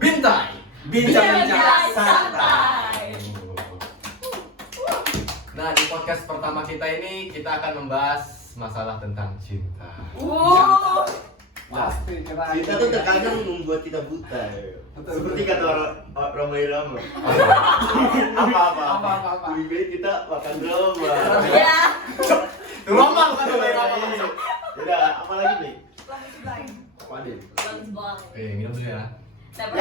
Bintai, bincang-bincang santai. Nah, di podcast pertama kita ini kita akan membahas masalah tentang cinta. Pasti kira Cinta tuh terkadang membuat kita buta. Seperti kata orang Lama. Apa. Lebih baik kita makan drama. Ya. Drama bukan drama. Udah, apa lagi nih? Waduh. Oke, minum dulu ya. Minum,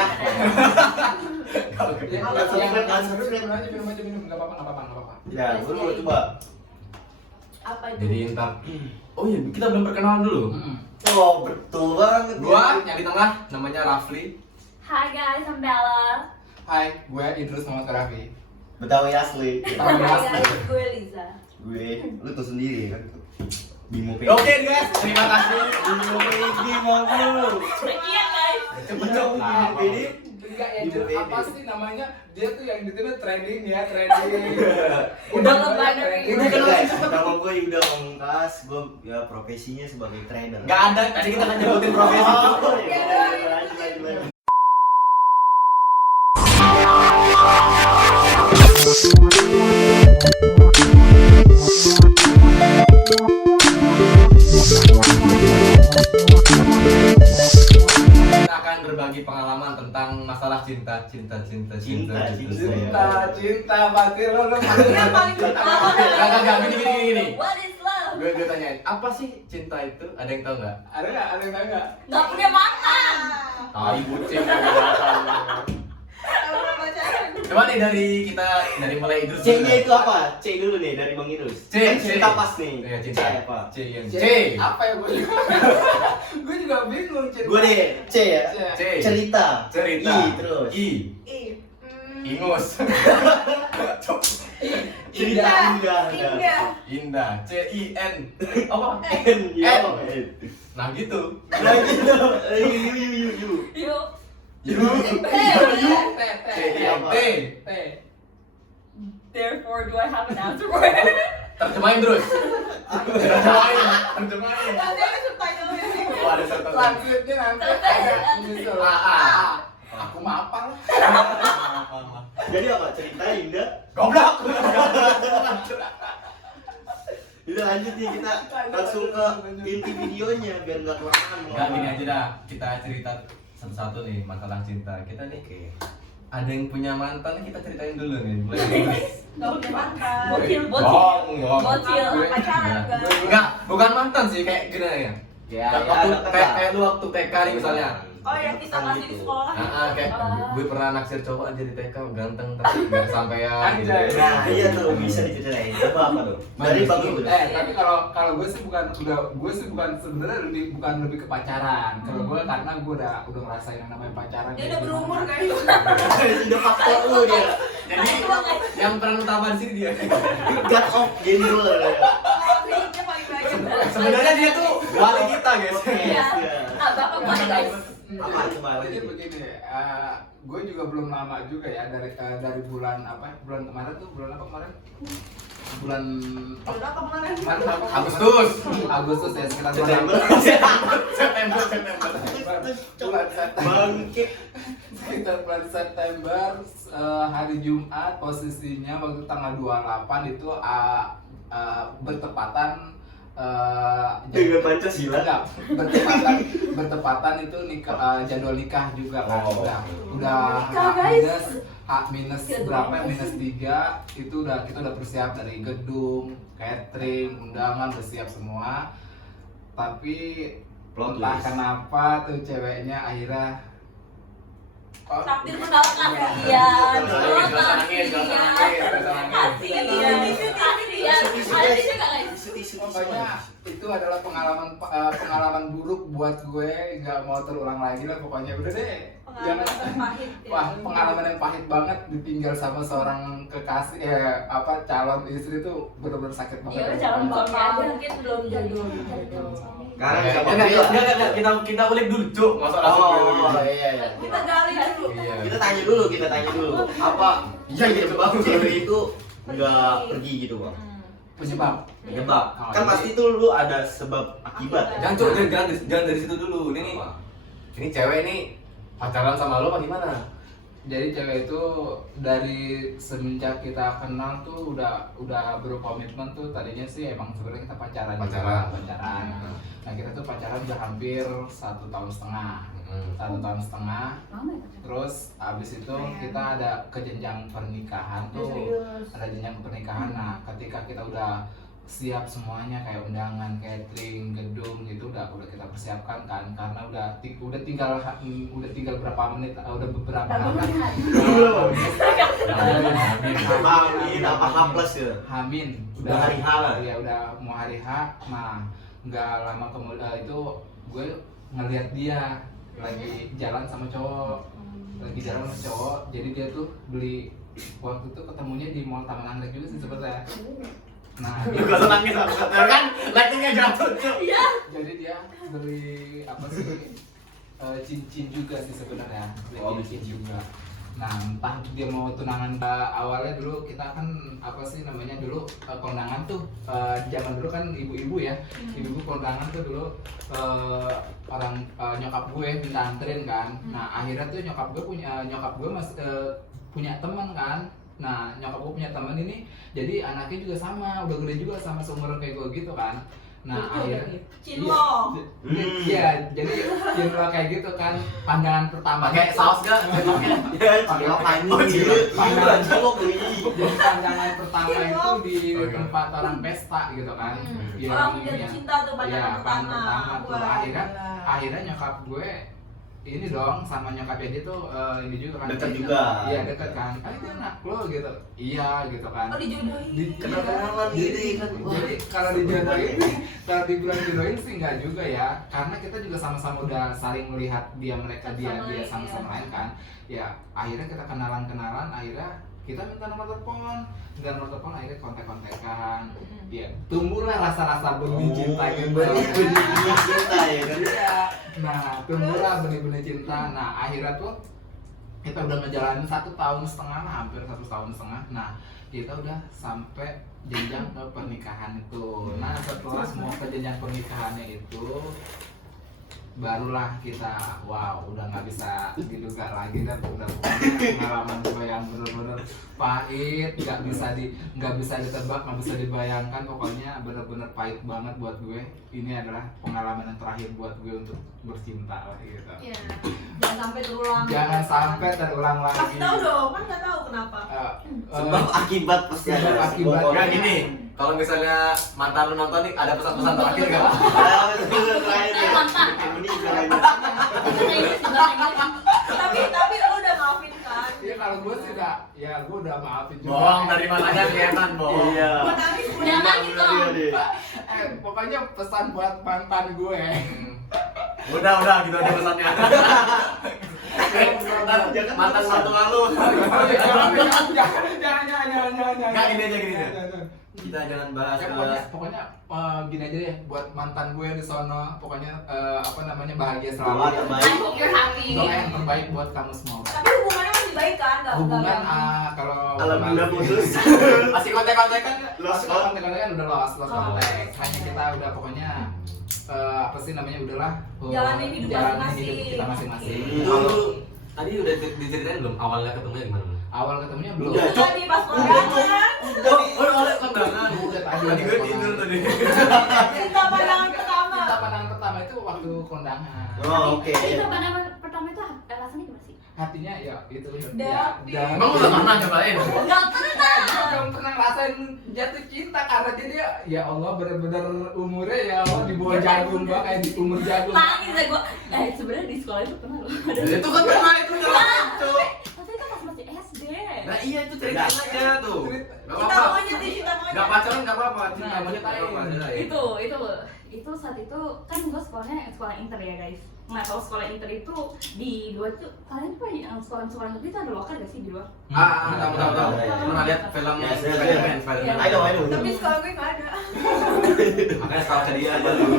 nggak apa-apa. Ya, baru coba. Apa itu? Jadi ntar, oh iya kita belum perkenalan dulu. Oh, betul banget. Gua yang di tengah namanya Rafli. Hi guys, I'm Bella. Hai, gue Idrus Muhammad Raffi. Betawi asli. Betawi Hi asli. guys, gue Liza. Gue, lu tuh sendiri kan. Bimo P. Oke guys, terima kasih. Bimo bro. Iya guys. Cepet dong. Bimo P. Enggak ya, Di apa BPD. sih namanya? Dia tuh yang di sini trending ya, trending. Udah lebaran. Udah kan guys, nama gue udah Mengkas, gue ya profesinya sebagai trainer. Gak ada, tadi kita kan nyebutin profesi. Oh, iya. Lanjut. Kita akan berbagi pengalaman tentang masalah cinta. Cinta. Cinta, pasti lo Yang paling pertama. Gak, gini. What is love? Gue tanyain, apa sih cinta itu? Ada yang tahu nggak? Ada nggak? Ada yang tahu nggak? Gak punya mantan. Tai bucin. Coba nih dari mulai Idrus. C-nya itu apa? C dulu nih dari Bang Irus. C, Kan C. cinta pas nih. Iya, cinta. C apa? C yang C. C. Apa ya gue? Gue juga bingung cinta. Gue deh, C ya. C. Cerita. Cerita. I terus. I. Ingus. Cerita indah. Indah. C I N. Apa? N. N. N. Nah gitu. Nah gitu. Yu. Yuk. U. T. C I N T. T. Therefore, do I have an answer for it? Terjemahin terus. Terjemahin. Oh, ada satu. Selanjutnya nanti ada nyusul. A. Aku mah apa lah. Jadi apa? Cerita indah. Goblok. Udah lanjut nih kita langsung ke inti videonya biar nggak kelamaan. Enggak gini aja dah. Kita cerita satu-satu nih masalah cinta. Kita nih ada yang punya mantan, kita ceritain dulu nih. Mulai dari Gak punya mantan. Bocil. Bocil. Pacaran guys. Enggak, bukan mantan sih, kayak gini ya. Kayak lu waktu TK nih misalnya. Oh yang kita kasih di sekolah. Kayak gue pernah naksir cowok aja di TK ganteng tapi nggak kesampean gitu. Anjay. Nah iya tuh bisa diceritain. Coba apa tuh? Dari Bang Irus. Tapi kalau gue sih bukan sebenarnya lebih ke pacaran. Kalau gue karena gue udah ngerasain yang namanya pacaran. Dia udah berumur guys. Sudah faktor lu dia. Jadi yang peran utama di sini dia. God of General. Ringnya paling banyak. Sebenarnya dia tuh wali kita guys. Iya. Bapak mana guys? Apa coba Jadi lagi? begini, gue juga belum lama juga ya dari bulan kemarin tuh bulan apa kemarin? Bulan Agustus Agustus ya sekitar September. September bulan September. Bangkit. Sekitar bulan September hari Jumat posisinya waktu tanggal 28 itu bertepatan Dengan Pancasila. enggak, bertepatan itu nikah jadwal nikah juga kan. Oh. Udah Nikah, guys. minus berapa minus 3 itu kita udah persiap dari gedung, catering, undangan udah siap semua. Tapi Plot entah twist. kenapa tuh ceweknya akhirnya Takdir mendapat kasihan. pokoknya itu adalah pengalaman buruk buat gue, nggak mau terulang lagi lah pokoknya. Udah deh, pengalaman yang pahit banget ditinggal sama seorang kekasih calon istri tuh bener-bener sakit banget. Iya udah calon suami aja mungkin belum jadi. Sekarang kita ulik dulu cuk masalah iya. Kita gali dulu. Iya. Kita tanya dulu. Apa yang penyebab cewek itu nggak pergi gitu bang? Penyebab. Penyebab. Kan pasti tuh lu ada sebab akibat. Jangan cuk, jangan dari situ dulu. Ini cewek nih Pacaran sama lo apa gimana? Jadi cewek itu dari semenjak kita kenal tuh udah berkomitmen tuh, tadinya sih emang sebenarnya kita pacaran. Pacaran. Nah kita tuh pacaran udah hampir 1,5 tahun. 1,5 tahun. Terus abis itu kita ada ke jenjang pernikahan tuh. Ada jenjang pernikahan. Nah ketika kita udah siap semuanya kayak undangan, catering, gedung gitu udah kita persiapkan kan, karena udah tinggal berapa menit, udah beberapa hari. Amin, apa H plus ya? Hamin Udah hari H lah. Ya udah mau hari H. Nah nggak lama kemudian itu gue ngeliat dia lagi jalan sama cowok, jadi dia tuh beli, waktu itu ketemunya di Mall Taman Anggrek juga sih sebenarnya. Nah, Juga senangnya kan lightingnya jatuh cuy. jadi dia beli apa sih, cincin juga sih sebenarnya, beli cincin juga. Nah entah dia mau tunangan, awalnya dulu kita kan apa sih namanya dulu, kondangan tuh zaman dulu kan ibu-ibu ya, ibu-ibu kondangan tuh dulu orang nyokap gue minta anterin kan. Nah akhirnya tuh nyokap gue punya teman kan. Nah nyokap gue punya teman ini, jadi anaknya juga sama, udah gede juga, sama seumuran kayak gue gitu kan. Nah akhirnya Cinlo. iya, jadi cinlo kayak gitu kan. Pandangan pertama Pakai saus gak? Ya, ngapain gitu? jadi pandangan pertama itu di Oh, iya. tempat orang pesta gitu kan. Dia Orang ini menjadi ya. cinta tuh pandangan Iya, pertama. pandangan pertama tuh. Wah, Akhirnya nyokap gue ini dong sama nyokapnya dia tuh ini juga kan. Dekat juga. Iya dekat kan. Itu anak lo gitu. Iya gitu kan. Oh dijodohin. Kenalan gini kan. Jadi kalau dijodohin, kalau dibilang jodohin sih nggak juga ya, karena kita juga sama-sama udah saling melihat dia sama-sama lain kan. Ya akhirnya kita kenalan, akhirnya kita minta nomor telepon, akhirnya kontak-kontakan. Ya tumbuhlah rasa-rasa benih cinta gitu. Benih cinta ya kan. Iya. Nah tumbuhlah benih-benih cinta. Nah akhirnya tuh kita udah ngejalanin 1,5 tahun, hampir 1,5 tahun. Nah kita udah sampai jenjang ke pernikahan itu. Nah setelah semua ke jenjang pernikahannya itu, barulah kita udah nggak bisa diduga lagi, dan udah pengalaman gue yang bener-bener pahit, nggak bisa ditebak, nggak bisa dibayangkan, pokoknya bener-bener pahit banget buat gue. Ini adalah pengalaman yang terakhir buat gue untuk bercinta lah gitu. Iya. Jangan sampai terulang. Jangan sampai terulang lagi. Kasih tahu dong, kan nggak tahu kenapa. Sebab akibat pasti ada. Sebab akibat. Enggak gini, kalau misalnya mantan lu nonton nih, ada pesan-pesan terakhir gak? Mantan. Tapi lu udah maafin kan? Iya kalau gue sih gue udah maafin juga. Bohong, dari mananya kelihatan bohong. Iya. Jangan gitu. Pokoknya pesan buat mantan gue. Udah gitu aja pesannya. Mantan satu lalu. Jangan. Nggak, gini aja. Kita jangan bahas. Pokoknya gini aja deh, buat mantan gue di sono, pokoknya bahagia selalu. Doa terbaik. I hope you're happy. Doa yang terbaik buat kamu semua. Tapi hubungannya masih baik kan? Nggak Hubungan nggak- kalau Alhamdulillah putus. Masih kontak-kontakan. Lost kontak-kontakan udah lost kontak. Hanya kita udah pokoknya udahlah Jalanin hidup masing-masing. hidup kita masing-masing. Kalau tadi udah diceritain belum awalnya ketemunya gimana? Awal ketemunya belum. Udah. Udah nih pas kondangan. Oleh kondangan. Udah Tadi gue tidur tadi. Cinta pandangan pertama. Cinta pandangan pertama itu waktu kondangan. Oh, oke. Cinta pandangan pertama itu rasanya gimana sih? Hatinya ya itu. Dapi. Emang udah pernah cobain? Enggak pernah. Belum pernah ngerasain jatuh cinta karena dia ya Allah bener-bener umurnya ya Allah di bawah jagung banget, kayak di umur jagung. Nangis ya gua. Sebenarnya di sekolah itu pernah loh. Itu kan pernah itu nyelain tuh. Tapi kan pas masih SD. Nah iya itu ceritain aja tuh. Gak Kita apa-apa. maunya nih, kita maunya. Gak pacaran gak apa-apa. Cinta Nah, monyet gak apa-apa. ceritain. Itu saat itu kan gue sekolahnya sekolah inter ya guys. Nah kalau sekolah inter itu di luar tuh kalian tuh yang sekolah negeri itu ada loker gak sih di luar? Tahu. Pernah lihat film Yes, yes, Spider-Man, yes. Spider-Man. I know. Tapi sekolah gue nggak ada. Makanya sekarang ke dia aja dulu.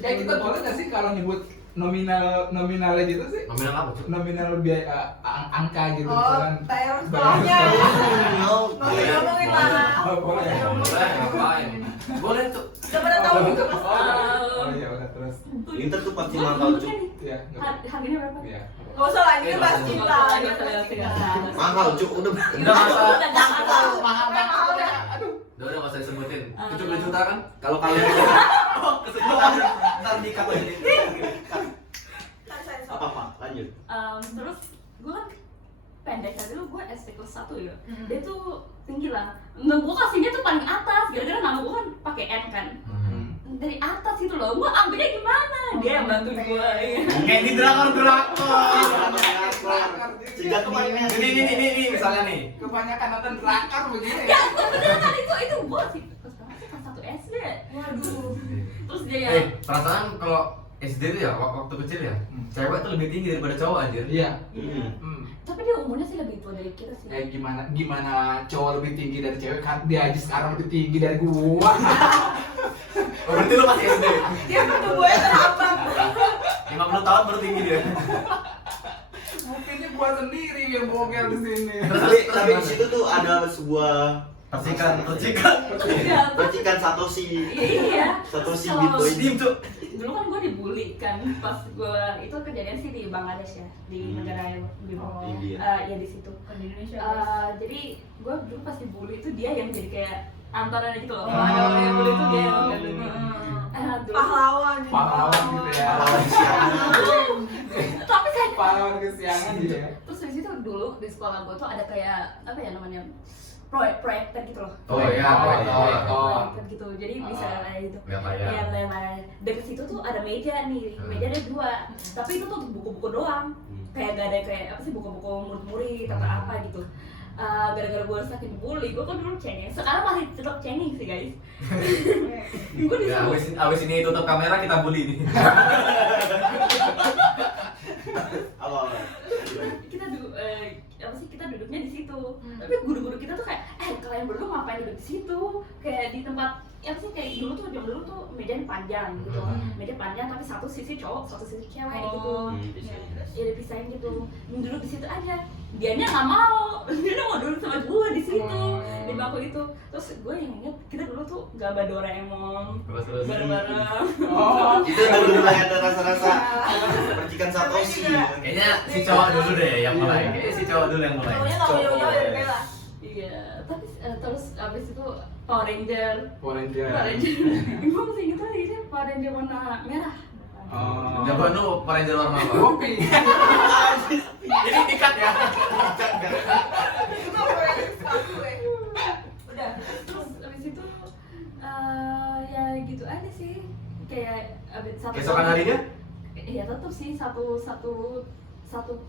Kayak kita boleh nggak sih kalau nyebut nominalnya gitu sih? Nominal apa tuh? Nominal biaya angka gitu Oh, kan. taruh sekolahnya. Nggak usah ngomongin lah. Oh, boleh. Boleh, ngapain? Boleh tuh. Udah pada tahu juga mas. Oh iya udah terus. Inter tuh pasti mantau cuy. Iya. Harganya berapa? Iya. Nggak usah lah, ini kan bahas cinta. Mahal cuk udah. Udah masa Mahal banget. Aduh. udah masa disebutin. Ah. 70 juta kan? Kalau kalian kesejuta ntar dikat aja nih. Kan sensor. Apa Pak? Lanjut. Terus gue kan pendek tadi dulu gue SD kelas 1 ya. Hmm. Dia tuh tinggi lah. Nah, gue kasihnya tuh paling atas gara-gara nama gue kan pakai N kan. Dari atas itu loh, gue ambilnya gimana? Dia yang bantu gue. Ya. Kayak di drakor. Sehingga kemarin Ini misalnya nih. Kebanyakan nonton drakor begini. Ya, beneran itu gue sih kelas 1 SD. Waduh. Terus dia ya. Perasaan kalau SD tuh ya waktu kecil ya, cewek tuh lebih tinggi daripada cowok anjir. Iya. Hmm. Tapi dia umurnya sih lebih tua dari kita sih. Gimana cowok lebih tinggi dari cewek kan dia aja sekarang lebih tinggi dari gua. Oh, berarti lu masih SD. Dia pertumbuhannya terhambat. 50 tahun baru tinggi dia. Mungkinnya gua sendiri yang bogel di sini. Tapi di situ tuh ada sebuah Percikan. percikan Satoshi. Iya. Satoshi Kalau- Beat Boy. Diem tuh. Dulu kan gue dibully kan pas gue itu kejadian sih di Bangladesh ya, di negara Bimo. India. Ya di situ. Di Indonesia. Jadi gue dulu pas dibully itu dia yang jadi kayak antaranya gitu loh. Oh. Kalau ada orang yang bully itu dia yang ngandung. Dulu. Pahlawan. Pahlawan gitu ya. Pahlawan siangan. Tapi kayak Pahlawan kesiangan dia. terus di situ dulu di sekolah gue tuh ada kayak apa ya namanya proyektor gitu loh. Oh iya, Proyektor gitu. Jadi bisa kayak gitu. Lihat layar. Iya, layar. Dekat situ tuh ada meja nih. Meja ada 2. Tapi itu tuh buku-buku doang. Kayak gak ada kayak apa sih buku-buku murid-murid atau apa gitu. Gara-gara gue saking bully, gue kan dulu cengeng. Sekarang masih tetap cengeng sih guys. Gue Ya, disuruh. abis ini tutup kamera kita bully nih. Apa? Kita apa sih kita duduknya di situ. Tapi guru-guru kita tuh kayak, kalian berdua ngapain duduk di situ? Kayak di tempat apa sih kayak dulu tuh mejanya panjang gitu. Meja panjang tapi satu sisi cowok, satu sisi cewek gitu. Ya dipisahin gitu. Duduk di situ aja. Dianya nggak mau. Dia mau duduk sama gue di situ di bangku itu. Terus gue yang inget kita dulu tuh gambar Doraemon Terus. bareng-bareng. Oh. Itu baru mulai ada rasa-rasa percikan Satoshi. Kayaknya si cowok dulu deh yang mulai. Kayaknya si cowok dulu yang mulai. Pokoknya kalau jauh-jauh dari Bella. Iya. Tapi terus abis itu Power Ranger. Power Ranger. Power Ranger. Gue masih inget lagi sih Power Ranger warna merah. Oh. Jawaban lu Ranger warna apa? Kopi. Ini dikat ya. Cuma boleh satu udah. Terus abis itu ya gitu aja sih. Kayak abis satu. Keesokan harinya? Iya tetap sih satu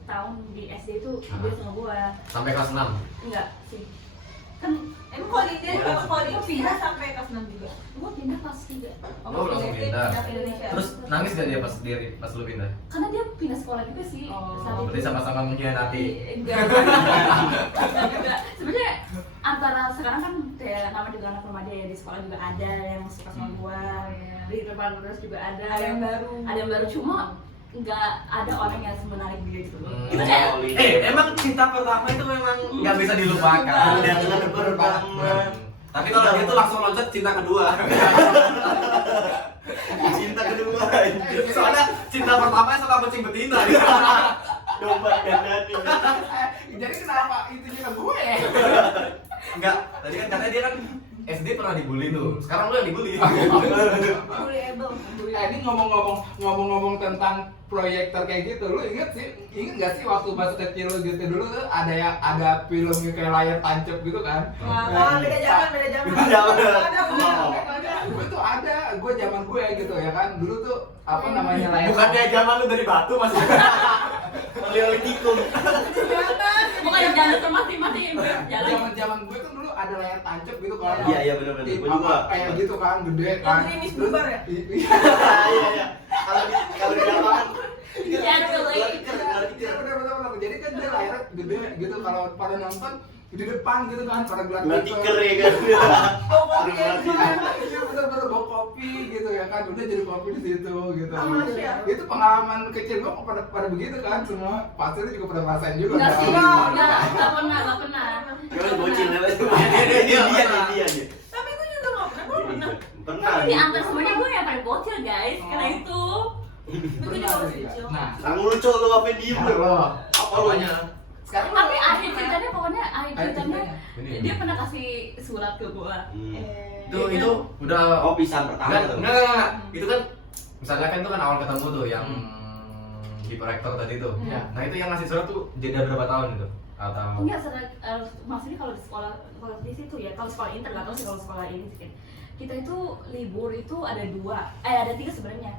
tahun di SD itu dia sama gua. Sampai kelas 6. Enggak sih. Kan Emang kalau dia pindah sampai kelas 6 juga. gua pindah kelas 3. Oh, langsung pindah. Pindah ke Indonesia. Terus nangis gak dia pas lu pindah? Karena dia pindah sekolah juga sih. saat Berarti itu. sama-sama mengkhianati. Enggak juga. Sebenarnya antara sekarang kan kayak nama juga anak remaja ya di sekolah juga ada yang suka sama gua. Di depan terus juga ada. Ada yang baru. Ada yang baru cuma nggak ada orang yang semenarik dia gitu. Kita Hmm. kayak Emang cinta pertama itu memang nggak bisa dilupakan. Udah cinta pertama. Tapi kalau dia tuh langsung loncat cinta kedua. Cinta kedua. Soalnya cinta pertama sama kucing betina. Domba dan Dani. Jadi kenapa itu juga gue? Enggak, tadi kan katanya dia kan SD pernah dibully tuh. Sekarang lu yang dibully. Bullyable. Ini ngomong-ngomong tentang proyektor kayak gitu, lu inget nggak sih waktu masa kecil lu gitu dulu tuh ada film yang kayak layar tancap gitu kan? Wah, beda zaman. Beda zaman. Ada. Gue tuh ada, gue zaman gue gitu ya kan, dulu tuh apa namanya layar. Bukannya zaman lu dari batu masih. Oli-oli tikung. bukan jalan sama mati jalan. Zaman gue tuh dulu ada layar tancap gitu kan. Iya benar-benar. Gue juga. Kayak gitu kan, gede kan. Yang gerimis bubar ya? Iya. Kalau di lapangan. Iya, ada lagi. Iya benar. Jadi kan dia layar gede gitu, kalau pada nonton di depan gitu kan, pada gelar Gelar tiker ya kan. Iya benar-benar bawa kopi gitu ya kan, udah jadi kopi di situ gitu. Amasya. Itu pengalaman kecil gua pada begitu kan, semua pasti lu juga pada ngerasain juga. Enggak sih, kan? enggak pernah. Gimana bocil ya? Dia. Tapi gue juga nggak pernah. Gue pernah. Pernah. Tapi di antara semuanya gue yang paling bocil guys, karena itu Pernah ada juga. Nah, Sekarang lu cok lu ngapain diem lu? lo. Apa lu? Apanya? Sekarang lo. Tapi akhir ceritanya pokoknya akhir Akhir ceritanya ceritanya. Ini. dia pernah kasih surat ke gua. Itu udah Oh pisan pertama tuh. enggak. Itu kan misalnya kan itu kan awal ketemu tuh yang hyperactor tadi tuh. Ya. Nah, itu yang ngasih surat tuh jeda berapa tahun itu? Atau Enggak, maksudnya kalau di sekolah, kalau di situ ya, kalau sekolah inter nggak tahu sih kalau sekolah ini sih. Kita itu libur itu ada ada 3 sebenarnya.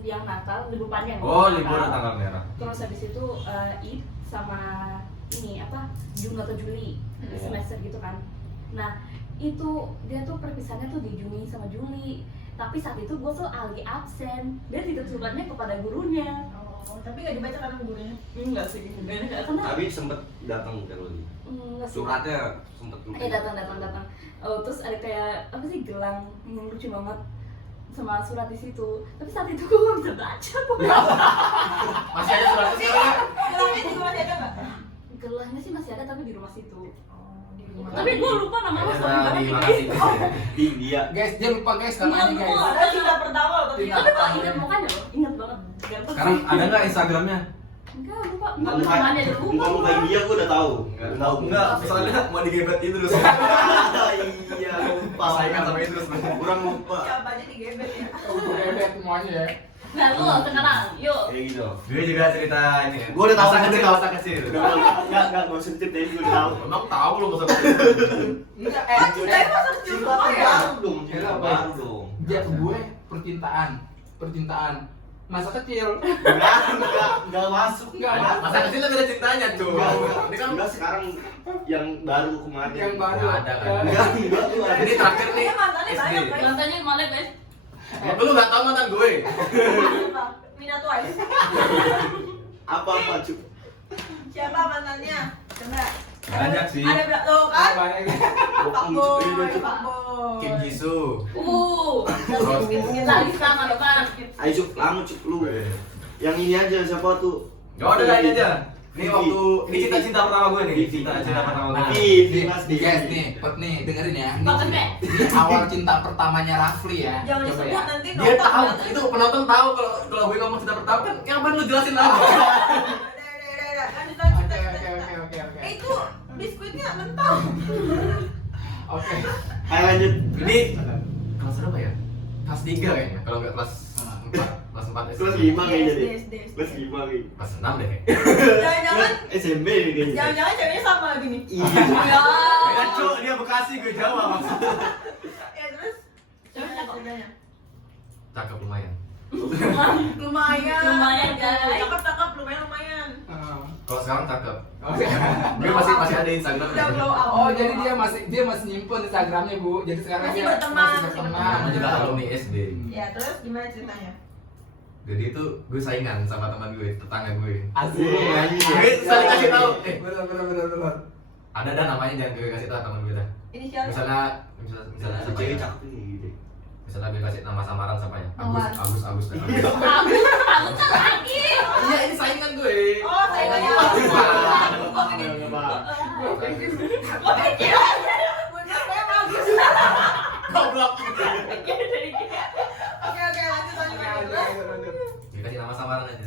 Yang Natal, libur panjang. Oh, Natal. libur tanggal merah. Terus habis itu Id sama ini apa Juni atau Juli semester gitu kan. Nah itu dia tuh perpisahannya tuh di Juni sama Juli. Tapi saat itu gue tuh lagi absen. Dia titip suratnya kepada gurunya. Oh, tapi nggak dibaca karena gurunya. Enggak sih, enggak karena Tapi sempet datang kan lu. enggak sih. Suratnya sempet lu. datang. Oh, terus ada kayak apa sih gelang yang lucu banget sama surat di situ. Tapi saat itu gue nggak bisa baca kok. Masih ada suratnya sekarang ya? Gelangnya juga masih ada nggak? Gelangnya sih masih ada tapi di rumah situ. Oh, di rumah. Tapi gue lupa namanya Ada sorry di banget mana ini. sih? Di dia. Guys, jangan lupa guys katanya Iya, guys. Padahal cinta pertama loh, tapi Cinta Tapi kok ingat mukanya loh, ingat banget. Ganteng Sekarang sih. ada nggak Instagramnya? Enggak, lupa. Enggak Enggak namanya ada lupa. Enggak mukain dia gua udah tahu. Udah tahu. soalnya mau digebet itu terus. Iya lupa. Saingan sama itu terus. Kurang lupa. siapa aja digebet ya. Bebek semuanya ya. Nah, lu sekarang, yuk. Kayak gitu. Gue juga cerita ini ya. Gua udah tahu masa kan kecil, dia. masa kecil. Enggak usah ceritain gua udah tahu. Emang tahu lu masa kecil? Enggak, Cintain masa kecil Cinta semua ya. baru dong. Cinta Hello, baru dong. dia gue percintaan masa kecil. Enggak masuk. Enggak Ada, masuk. masa kecil lebih ada ceritanya cuy. Ini kan Enggak sekarang yang baru kemarin. Yang baru Nggak ada kan? Enggak tuh ada. Ini terakhir nih. Dia mantannya SD. banyak, guys. Mantannya mana, guys? Lu nggak tahu mantan gue? Apa? Minat Twice. Apa Cuk? Siapa mantannya? Coba. Banyak sih. Ada berapa? Tuh kan? Banyak. Fuckboy, fuckboy. Kim Jisoo. Terus lagi sama depan. Ayo Cuk, lama Cuk lu. Yang ini aja siapa tuh? Ya udah lain aja. Ini waktu ini cita-cita pertama gue nih. Cita-cita pertama gue. Nih, guys nih, nih dengerin ya. Ini Banget, Nek. ini awal cinta pertamanya Rafli ya. Jangan Coba disebut ya. nanti Dia tahu, nonton. itu penonton tahu kalau gue ngomong cinta pertama kan ngapain lu jelasin lagi? Udah. Lanjut, lanjut, Oke, lanjut. oke. Itu biskuitnya mentah. Oke. Ayo lanjut. Ini kelas berapa ya? Kelas 3 kayaknya. Kalau nggak kelas 4, kelas 4 SD. Kelas 5 kayaknya deh. SD. Kelas 5 kayaknya. Kelas 6 deh kayaknya. Jangan-jangan SMP kayaknya. jangan-jangan ceweknya sama lagi nih. Iya. Ya. Ya Cuk, dia Bekasi gue Jawa maksudnya. Ya terus ceritanya. Cakep lumayan. Lumayan, guys. Cakep, lumayan. Kalau sekarang cakep. Oke. Gue masih ada Instagram. Udah blow up. Oh, jadi dia masih nyimpen Instagramnya, Bu. Jadi sekarang Masih dia berteman, masih masih berteman. Namanya juga alumni SD. Ya terus gimana ceritanya? Jadi itu gue saingan sama teman gue, tetangga gue. Asik. Gue saling kasih tahu. Bener. Ada namanya jangan gue kasih tahu teman gue dah. Inisial. Misalnya Misalnya siapa cewek ya? cakep nih gitu. Misalnya gue kasih nama samaran siapa ya? Nomor. Agus. Aku kan lagi. Iya ini saingan gue. Oh, saingannya. Gue pikir punya saya bagus. Goblok. Oke, lanjut. Gue kasih nama samaran aja.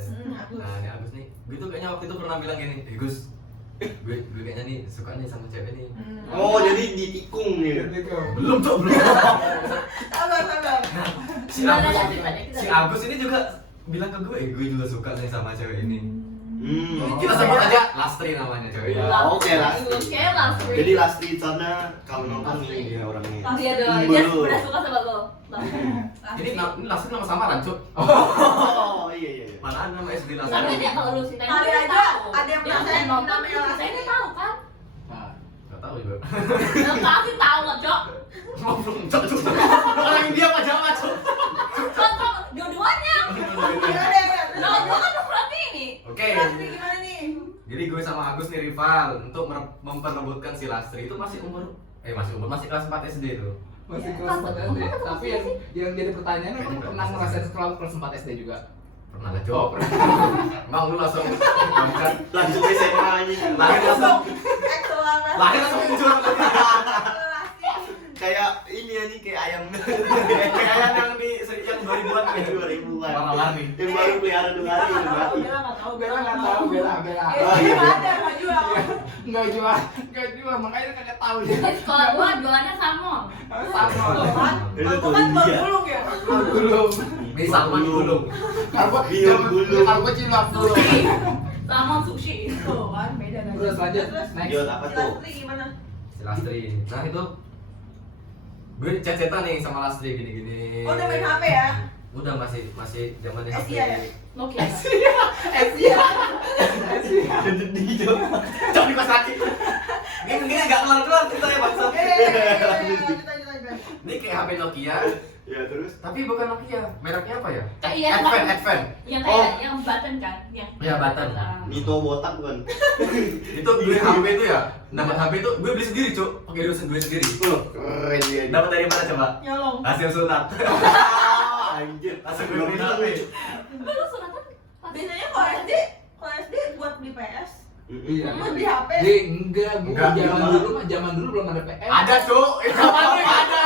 Nah ini Agus nih. Gue tuh kayaknya waktu itu pernah bilang gini, Gus, gue kayaknya nih suka nih sama cewek nih. Oh, jadi ditikung nih. Belum Cok, belum. Sabar. Si Agus ini juga bilang ke gue juga suka nih sama cewek ini. Kita sebut aja Lastri namanya cewek. Oke, Lastri. Oke, Lastri. Jadi Lastri di sana kalau nonton nih dia orangnya. Dia dong, dia udah suka sama lo. Ini Lastri nama samaran, Cuk. Oh, iya. Mana ada nama SD Tapi Lastri? dia kalau lu ceritain Kali dia aja tahu. ada yang Dia ngerasain nonton namanya dia Lastri. ceritain, dia tahu kan? Gak tahu juga. Ya pasti tahu lah, Cok. Belum Cuk. Orang India apa Jawa, Cuk? Cok, dua-duanya. Nah, gua kan berarti ini. Oke. Lastri gimana nih? Jadi gue sama Agus nih rival untuk memperebutkan si Lastri itu masih kelas 4 SD tuh. Masih kelas 4 SD. Tapi yang jadi pertanyaan emang pernah ngerasain sekolah kelas 4 SD juga? Pernah gak, Oh, Cuk? pernah. Emang lu langsung loncat, Langsung SMA ini. lahir langsung muncul. Kayak ini ya nih kayak ayam. Kayak yang 2000-an nih. 2000-an. Warna-warni. Yang baru pelihara 2 hari udah mati. Bella nggak tahu. Bella nggak tahu, Bella. Oh, iya. Nggak ada, nggak jual. Nggak jual, makanya kagak tahu dia. Di sekolah gua jualannya salmon. Sama. Tuh kan, Itu aku tuh kan India. gulung ya. Belum. Ini salmon gulung. Kalau gua cilok dulu. Salmon sushi. Tuh kan, beda kan. Terus lanjut. Terus, Next. Dia apa tuh? Lastri gimana? Si Lastri. Nah itu gue chat-chatan nih sama Lastri gini-gini. Oh, udah main HP ya? Udah masih zamannya HP. Asia ya? Nokia. Asia. Jadi jangan di pas kaki. Ini enggak keluar ceritanya bangsa. Lanjut. Ini kayak HP Nokia, Ya terus. tapi bukan Nokia. Mereknya apa ya? Iya, Advent. Yang Oh. kayak yang button kan, yang Iya, button. Nito botak bukan? Itu beli HP itu ya. Dapat HP itu gue beli sendiri, Cuk. Pakai duit sendiri. Loh, keren dia. Dapat dari mana coba? Nyolong. Hasil sunat. Anjir. Langsung gue beli HP. Tapi lu sunatan pas Biasanya kalau SD buat beli PS. Iya. Buat beli HP. Enggak, Bu. Enggak. Zaman dulu belum ada PS. Ada, Cuk. Itu apa nih? Ada.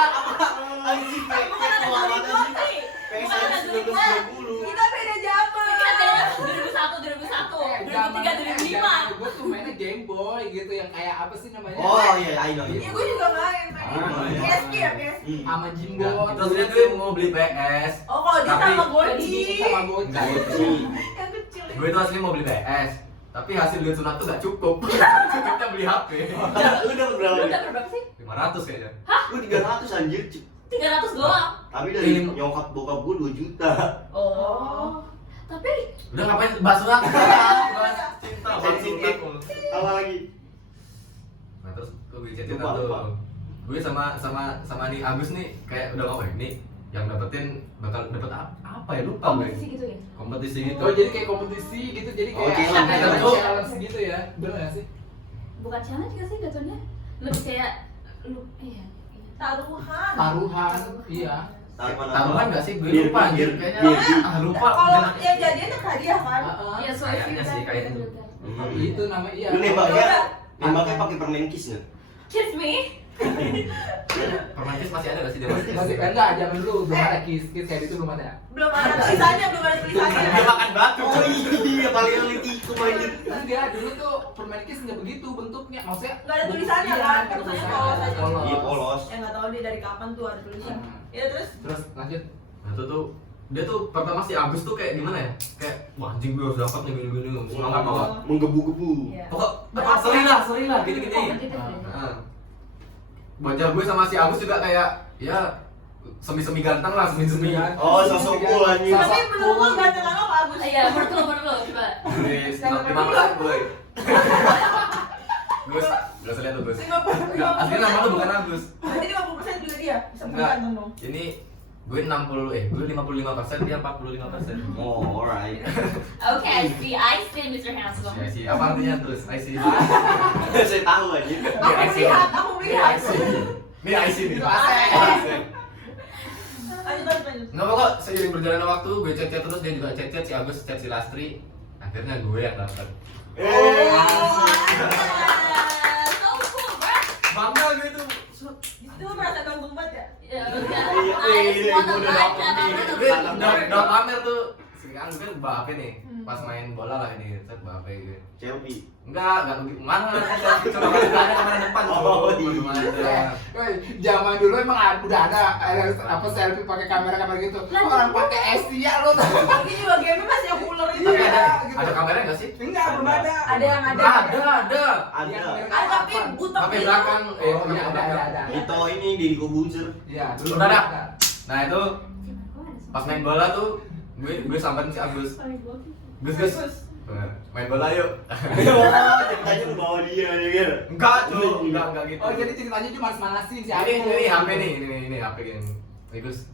Anjing, kayak bukan ada tua banget Doritos anjing. sih. PS Bukan ada Doritos. 1990. Kita beda zaman. Kita beda 2001, 2003, 2005. Gue tuh mainnya Game Boy gitu yang kayak apa sih namanya? Oh iya, I know. Iya, gue juga main. Ah, iya. PSG ya, PSG. Sama Jimbo. Terus dia gue mau beli PS. Oh, kalau dia Tapi- sama Goji. Sama bocah. Enggak gitu. Yang kecil. Gue itu asli mau beli PS. Tapi hasil duit sunat tuh gak cukup. Cukupnya beli HP. Lu dapat berapa? Lu dapat berapa sih? 500 kayaknya. Lu 300 anjir. 300 doang. Tapi dari nyokap bokap gua 2 juta. Oh. Tapi Udah ngapain bahas sunat? Bahas cinta, bahas Sensitif. sunat. Apa lagi? Nah terus gue chat-chatan Lupa, lupa. tuh. Gue sama nih Agus nih kayak udah ngomong nih yang dapetin bakal dapet apa ya lupa gue. kompetisi gitu ya? Kompetisi gitu. Oh jadi kayak kompetisi gitu, jadi Oh, kayak challenge. challenge gitu ya, bener gak sih? Bukan challenge gak sih jatuhnya? Lebih kayak lu iya. Taruhan. Taruhan, iya. Taruhan gak sih? Gue Biar- lupa anjir biar- kayaknya. biar- Lupa. Kalau Jangan- yang jadian yang hadiah kan? Iya, so Kayaknya sih, kayak itu. Itu namanya iya. Lu nembaknya pakai permen kiss nggak? Kiss me. Permen kiss masih ada gak sih dia? Masih enggak, zaman dulu belum ada kiss kayak gitu belum ada. Belum ada tulisannya, belum ada tulisannya. Dia makan batu. Oh iya, paling litikum anjir. Enggak, dulu tuh permen kiss nggak begitu bentuknya, maksudnya Nggak ada tulisannya iya, kan? nggak ada Tulisannya tulisannya. polos aja. Iya, polos. Nggak tahu dia dari kapan tuh ada tulisan. Ya terus Terus lanjut. Nah itu tuh dia tuh pertama si Agus tuh kayak gimana ya? Kayak wah anjing gue harus dapat nih gini-gini. Semangat banget. Menggebu-gebu. Iya. Pokok apa seri lah gini-gini. Kompetitif ya. Nah, bocah gue sama si Agus juga kayak ya semi-semi ganteng lah, semi-semi. Oh, sosok cool anjing. Sosok tapi menurut lo ganteng apa bagus? Iya, menurut lo coba. Gue 15 gue. Gus, gak usah lihat tuh Gus. 50%. Enggak, asli nama lu bukan Agus. Berarti 50% juga dia. Bisa Enggak. ganteng dong. Ini gue 55%, dia 45%. Oh, alright. Oke, I see. I see Mr. Handsome. I see. Apa artinya terus? I see. Saya tahu anjir. Aku melihat, aku melihat. Ini I see nih. Itu asik. Lanjut. Nggak pokok seiring berjalannya waktu gue chat terus, dia juga chat si Agus, chat si Lastri. Akhirnya gue yang dapet. So cool, bro. Bangga gue tuh. Itu merasa ganteng banget ya? Ya, Iya, udah. gue udah dapet nih. Gue udah pamer tuh. Sekarang gue bawa HP nih. Pas main bola lah ini, set bawa HP gue. Chelsea. Enggak begitu. Mana cuma ada kamera depan. Oh, Cuma iya. cuma ada. Woi, zaman dulu emang udah ada apa selfie pakai kamera gitu. Orang pakai Asia lo tuh. Ini juga game masih yang ular itu Tapi ya. ada kamera nggak sih? Enggak, belum ada. Ada yang ada. Ada. Ada. Ada tapi butek HP gitu. belakang. Oh iya, ada. Itu ini di Kobuzer. Iya, dulu Udah ada. Nah itu pas main bola tuh gue samperin si Agus. Gus. Main bola yuk. Ceritanya lu bawa dia ya kan? Enggak, cuy. Enggak gitu. Oh, jadi ceritanya cuma manasin si Ini HP nih, ini HP yang Gus.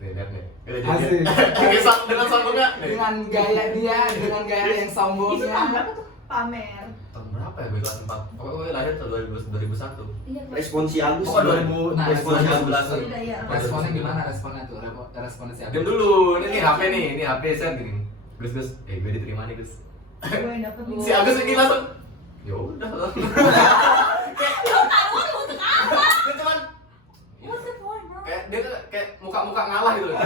Nih, lihat nih. Asik. Dengan sambungnya. nih. dengan gaya dia, dengan gaya yang Itu sombongnya. tahun berapa tuh? Pamer. Tahun berapa ya gue kelas 4? Pokoknya gue lahir tahun 2001. Iya, Pak. Respon si Agus. Oh, 2000. Nah, respon si Agus. Iya, iya. Responnya gimana responnya tuh? Responnya siapa? Diam dulu. Ini HP nih, ini HP set gini. Gus, gue diterima nih, Gus. Gue yang dapet nih. Si Agus ini langsung ya udah. Lu taruhan untuk apa? Dia cuman What's the point, bro? kayak dia tuh kayak muka-muka ngalah gitu loh.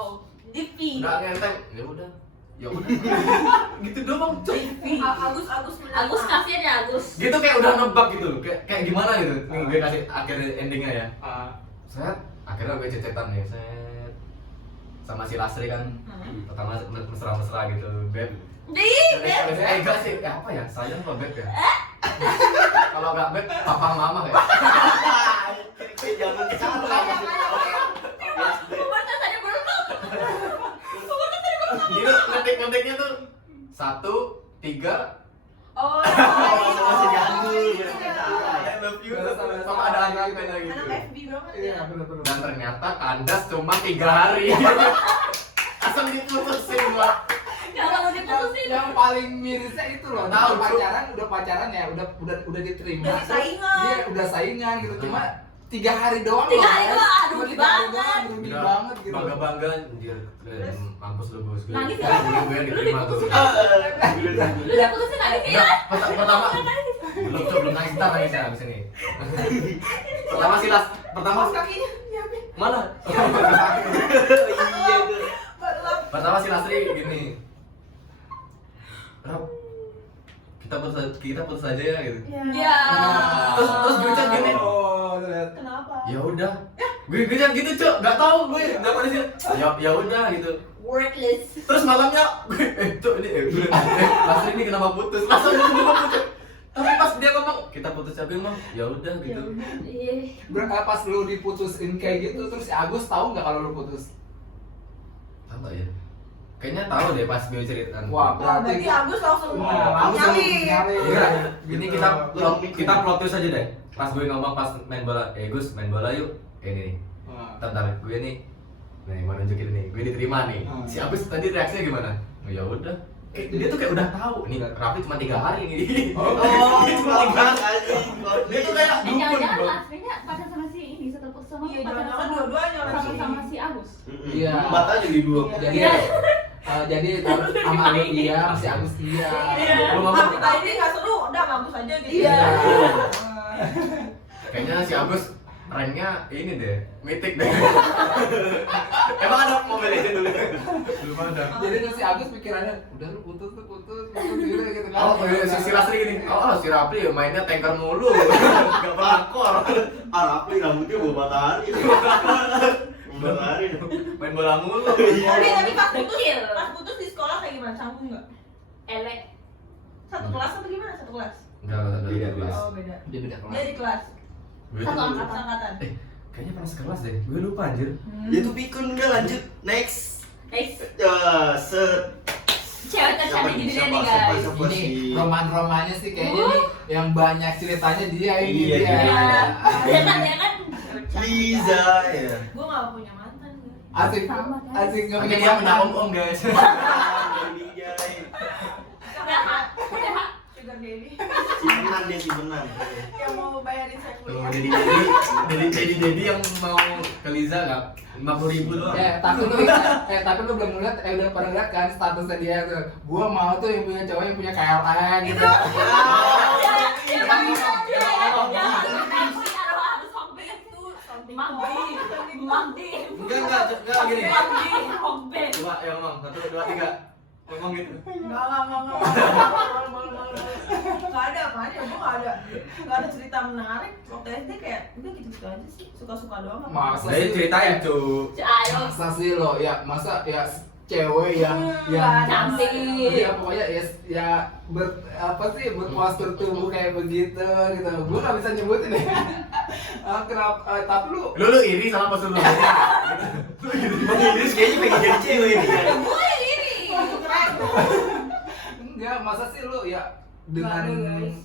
Oh, Divi. Nggak ngetem, ya udah. Ya udah. Gitu doang, cuy. Agus Agus kasihan ya Agus. Gitu kayak udah nebak gitu. Kayak gimana gitu. Nih gue kasih akhir endingnya ya. Set, akhirnya gue cecetan nih, set. Sama si Lasri kan. Pertama mesra-mesra gitu. Beb. Enggak sih, apa ya? Sayang apa beb ya? Kalau enggak beb, papa mama ya. Jangan salah. Umurnya saya belum. Gitu ngetik-ngetiknya tuh 1, 3. Oh, Masih jadul. I love you. Sama ada angka kayak gitu. anak FB banget Iya, ya. benar-benar. Dan ternyata kandas cuma 3 hari. Asal diputusin gua. Kalau mau diputusin. Yang paling mirisnya itu loh, Tahu, udah pacaran ya, udah diterima. Udah saingan. Iya, udah saingan gitu. Cuma 3 hari doang 3 loh, hari guys. doang, aduh, Cuma rugi 3 hari banget. doang, rugi banget gitu. Bangga-bangga anjir. Mampus lu bos gue. Nangis Ya, ya? gue diterima tuh. Lu udah putusin nangis ya? Pertama belum nangis, ntar nangis ya abis ini. Pertama sih Las, pertama Kakinya nyiapin. mana? Iya tuh. Pertama si Lasri gini. Rap, kita putus aja ya gitu. Iya. Terus gue chat gini. Oh, lihat. Kenapa? Ya udah. Gue chat gitu, Cok. Enggak tahu gue. Enggak pada sih. Ya udah gitu. Worthless. Terus malamnya gue Cok ini Lasri ini kenapa putus? Langsung dia ngomong putus. Tapi pas dia ngomong kita putus aja emang ya udah gitu. Iya. Pas lu diputusin kayak gitu, terus si Agus tahu nggak kalau lu putus? Tahu ya? Kayaknya tahu deh pas gue ceritaan. Wah, Berarti Agus langsung Wah, Agus nyari. nyari. Iya, ini kita plot twist aja deh. Pas gue ngomong pas main bola, Gus main bola yuk. Ini nih. Bentar, gue nih. Nih, mau nunjukin nih. Gue diterima nih. Si Agus tadi reaksinya gimana? Oh, ya udah. Dia tuh kayak udah tahu. Nih, Raffi cuma 3 hari nih. Oh, Dia cuma 3 hari. Dia tuh kayak dukun, Jangan-jangan Bang. Lasrinya pacar sama si ini, satu sama Iya, pacar jangan-jangan sama dua-duanya lagi. sama si Agus. Iya. Empat aja di dua. Jadi jadi sama lu iya, si Agus iya. Lu ngomong. Ah, kita ini nggak seru, udah bagus aja gitu. Iya. Kayaknya si Agus ranknya ini deh, mythic deh. Emang ada Mobile Legends dulu? Belum ada. Jadi tuh si Agus pikirannya, udah lu putus gitu gitu kan. Oh, si Lasri gini. Oh, si Raffi mainnya tanker mulu. Enggak pernah core. Arapi rambutnya bawa matahari. Matahari. Main bola mulu. Tapi pas putus, Dekil. pas putus di sekolah kayak gimana? Canggung nggak? Elek. Satu kelas apa gimana? Satu kelas? Enggak, Iya, kelas. Oh beda. Dia beda kelas. Dia di kelas. Gue Satu tuh- angkatan. Angkatan. Kayaknya pernah sekelas deh. Gue lupa anjir. Dia tuh pikun enggak lanjut. Next. Guys, Set. cewek tercantik di dunia nih guys. Ini roman-romannya sih kayaknya nih yang banyak ceritanya dia ini Iya, dia. Iya. Dia kan Liza ya. Gue nggak punya mantan. gue. Asik, Sama, guys. asik nggak Makanya punya dia punya mantan. om-om guys. Dijai. Udah Sugar daddy. Simpenan dia simpenan. Yang mau bayarin saya Tuh, kuliah. Dedi yang mau ke Liza nggak 50.000 doang. Tapi lu belum ngeliat, udah pada ngeliat kan statusnya dia tuh. Gua mau tuh yang punya cowok yang punya KLN gitu. Enggak gini. Coba ya ngomong 1, 2, 3. Ngomong gitu. Nggak. Nggak ada, makanya gue nggak ada cerita menarik. Waktu SD kayak udah gitu-gitu aja sih, suka-suka doang. Masa Saya sih? ceritain cuy. Masa sih lo ya, masa ya cewek yang cantik. ya pokoknya ya apa sih berpostur tubuh kayak begitu gitu. Gue nggak bisa nyebutin ya. Kenapa? Tapi lu Lu iri sama pas lu. Bang Idris kayaknya pengen jadi cewek ini kan. enggak, masa sih lu ya dengan Nggak ada, guys.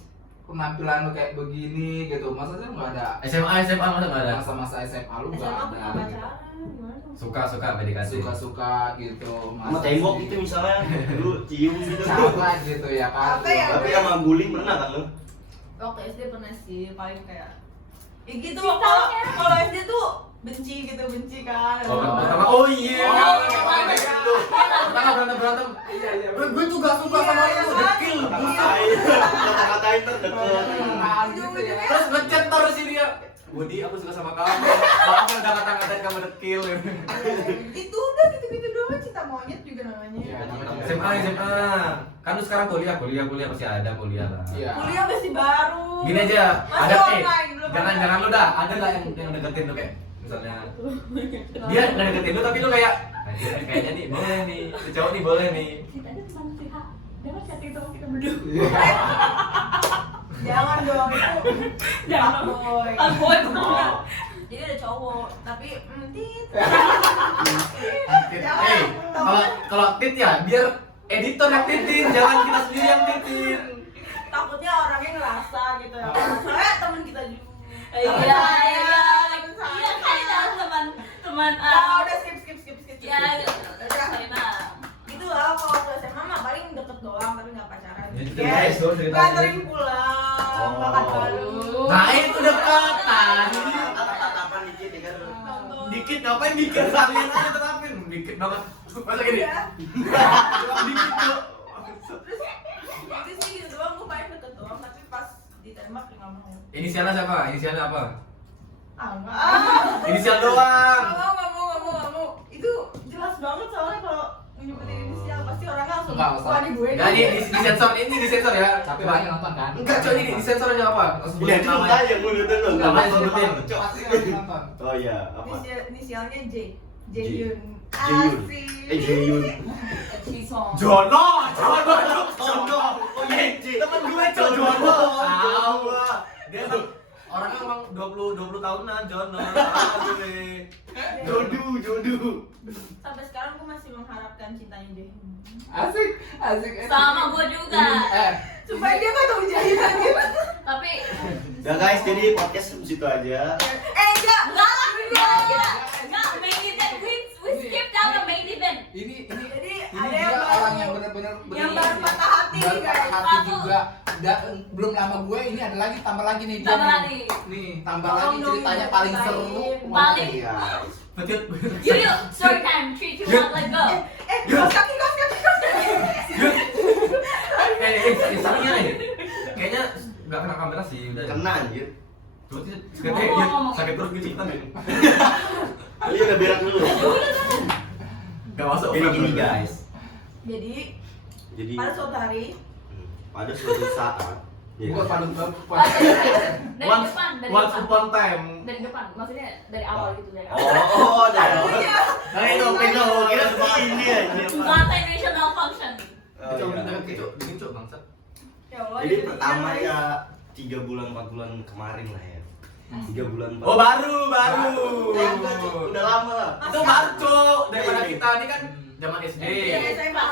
penampilan lu kayak begini gitu, masa sih lu nggak ada SMA masa nggak ada. masa-masa SMA lu nggak SMA punya ada gitu. pacaran, gimana? Suka PDKT. Suka-suka gitu, Sama tembok gitu misalnya. Lu cium gitu. sahabat gitu ya kan. Apa ya? Tapi sama bullying pernah kan lu? Waktu SD pernah sih, paling kayak ya gitu Cinta kalau ya. kalau SD tuh benci kan. Oh iya. Pertama berantem. Iya. Gue juga suka sama lu, dekil. Katain. Kata-katain terdekat. Nah, gitu ya. Terus ngechat terus sih dia. Budi, aku suka sama kamu. Maaf udah kata-katain kamu dekil. Itu udah gitu monyet juga namanya. Iya, SMA. Kan lu sekarang kuliah masih ada kuliah lah. Iya. Kuliah masih baru. Gini aja, Masih ada online, belum jangan lu dah, ada nggak yang deketin lu kayak misalnya dia nggak deketin lu tapi lu kayak kayaknya nih boleh nih, si cowok nih boleh nih. Kita aja teman sih Kak. Jangan chat itu kita berdua. Jangan dong itu. Jangan. Boy. Boy. Jadi ada cowok, tapi tit. Kalau tit ya biar editor yang titin, jangan kita sendiri yang titin. Takutnya orangnya ngerasa gitu ya. Soalnya temen kita juga. Iya kayak teman Udah skip. ya Udah. Gitu lah kalau waktu SMA mah paling deket doang tapi nggak pacaran. Ya, guys, lo cerita Nganterin pulang, Oh. makan malam. Nah itu dekatan. Tatapan dikit ya kan. Nonton. Dikit ngapain dikit? Kalian aja terapin. Dikit banget. Masa gini? Iya. Cuma dikit tuh. Itu sih gitu doang, gue paling deket doang tapi pas ditembak dia nggak mau. Inisialnya siapa? Inisialnya apa? Enggak. Inisial doang. Nggak mau. Itu jelas banget soalnya kalau nyebutin inisial pasti orangnya langsung Nggak usah. wah ini gue. Nah, ini disensor, ini disensor ya. Tapi banyak nonton kan? Enggak, coy, ini disensor aja apa? Langsung Iya, sebutin itu namanya. tanya mulutnya lo. Namanya sebutin. Pasti banyak nonton. Oh iya, apa? Inisialnya J. J. Jeyun. Jeyun. Asik. Jeyun. Cisong. Jono. Oh iya, J. Temen gue, Cok, Jono. Tahu lah. Dia emang orangnya emang 20 tahunan, Jono. Tahu gue. Jodu. Sampai sekarang gue masih mengharapkan cintanya Jeyun. Asik. Sama gua juga. Supaya dia nggak tahu Jeyun lagi. Tapi Udah guys, jadi podcast sampai situ aja. Enggak. enggak lah, enggak main event. We skip down the main event. Ini Jadi ini ada dia yang orang baru. yang benar-benar Yang baru patah hati nih, Baru patah guys. hati Satu. juga. Belum lama gue ini ada lagi tambah lagi nih dia. Tambah nih. lagi. Nih, tambah Tolong lagi dong, ceritanya paling seru. Paling- Iya. Betul. Yuk, story time. 3, 2, 1, let's go. Kaos kaki. Misalnya nih. Kayaknya enggak kena kamera sih, udah. Kena anjir. Berarti sakit perut gitu kita nih. Kali udah berak dulu. Enggak masuk. Jadi gini guys. Jadi Jadi pada suatu hari pada suatu saat ya Gue kan? Dari depan, dari Once depan. upon time. Dari depan, maksudnya dari awal gitu dari awal. Oh, dari Nah itu kira begini anjir. Multi malfunction. Oh, Kecok, iya. kecok, kecok bangsat. ya Allah. Jadi pertama ya 3 bulan 4 bulan kemarin lah ya. 3 bulan 4 Oh baru. Enggak, Cuk. Udah lama lah. Itu baru cok. Daripada kita ini kan zaman SD. SMA.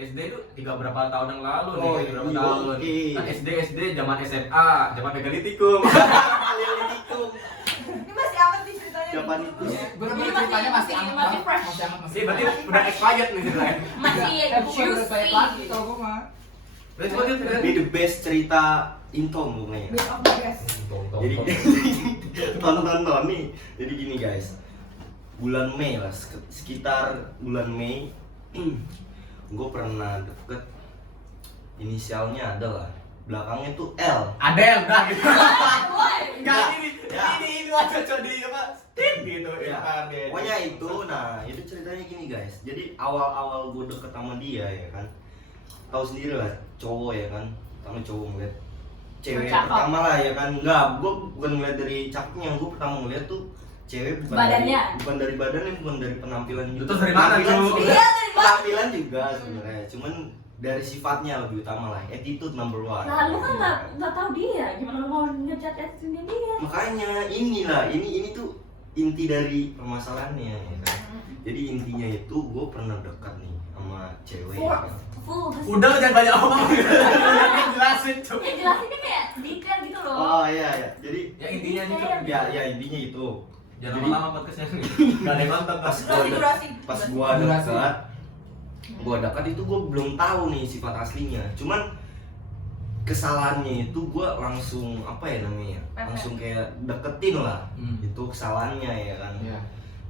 SD itu 3 berapa tahun yang lalu nih, Oh, berapa iya, tahun. oke. Kan SD zaman SMA, zaman megalitikum. Paleolitikum. Ini masih awet nih ceritanya. Japan dulu. itu. Bener-bener ceritanya masih hangat masih banget. fresh. Masih hangat, masih Sih berarti fresh. udah expired nih ceritanya. Masih Bukan udah banyak lagi kalau gue mah. Udah coba dia Ini the best cerita Intom pokoknya. Best of the best. Jadi tonton nih. Jadi gini guys. Bulan Mei lah, sekitar bulan Mei gue pernah deket, inisialnya adalah belakangnya tuh L. Adel udah gitu. Boy. Enggak Ya. ini aja coba di apa? Stit gitu Ya, pokoknya itu, nah itu ceritanya gini guys. Jadi awal-awal gue deket sama dia ya kan, tahu sendiri lah cowok ya kan, pertama cowok ngeliat cewek Cakep. pertama lah ya kan, enggak, gue bukan ngeliat dari cakepnya, gue pertama ngeliat tuh cewek bukan Badannya. bukan dari badannya, bukan dari penampilan juga. Terus dari mana, Penampilan Cuk? juga. Iya, dari mana? Penampilan juga sebenarnya, cuman dari sifatnya lebih utama lah, attitude number 1. Nah, lu kan nggak tahu dia, gimana lu mau ngejat attitude dia? Makanya inilah ini tuh inti dari permasalahannya ya kan. Jadi intinya itu gue pernah dekat nih sama cewek ya kan. Full. Udah lu jangan banyak omong. Yang jelasin cuk. Ya jelasinnya kayak detail gitu loh. Oh iya. Jadi Ya intinya nih cuk. ya intinya itu. Jangan Jadi lama-lama podcastnya nih. Enggak ada yang nonton pas. Durasi. pas gua dekat itu gua belum tahu nih sifat aslinya. Cuman kesalahannya itu gua langsung apa ya namanya? Langsung kayak deketin lah. Itu kesalahannya ya kan. Iya.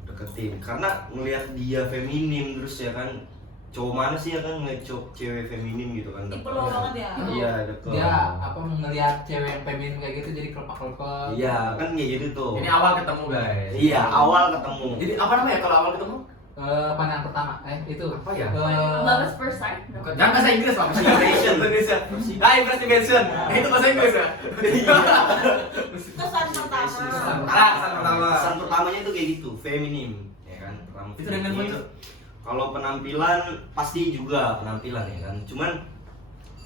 Deketin karena ngelihat dia feminim terus ya kan, cowok mana sih ya kan ngeliat cewek feminim gitu kan, Tipe deket. lo banget ya. Iya deket. Dia apa ngelihat cewek yang feminim kayak gitu jadi kelopak-kelopak. Iya kan kayak gitu tuh. Ini awal ketemu guys. Iya awal ketemu. Jadi apa namanya kalau awal ketemu? pandangan pertama. Itu Apa ya? Love at first sight. Bukan, jangan bahasa Inggris Pak, bahasa Indonesia. Ah, investigation. Itu bahasa Inggris ya. Kesan pertama. Kesan pertama. Kesan pertamanya itu kayak gitu, feminim, ya kan? Pertama Itu dengan feminim. foto. Kalau penampilan pasti juga penampilan ya kan. Cuman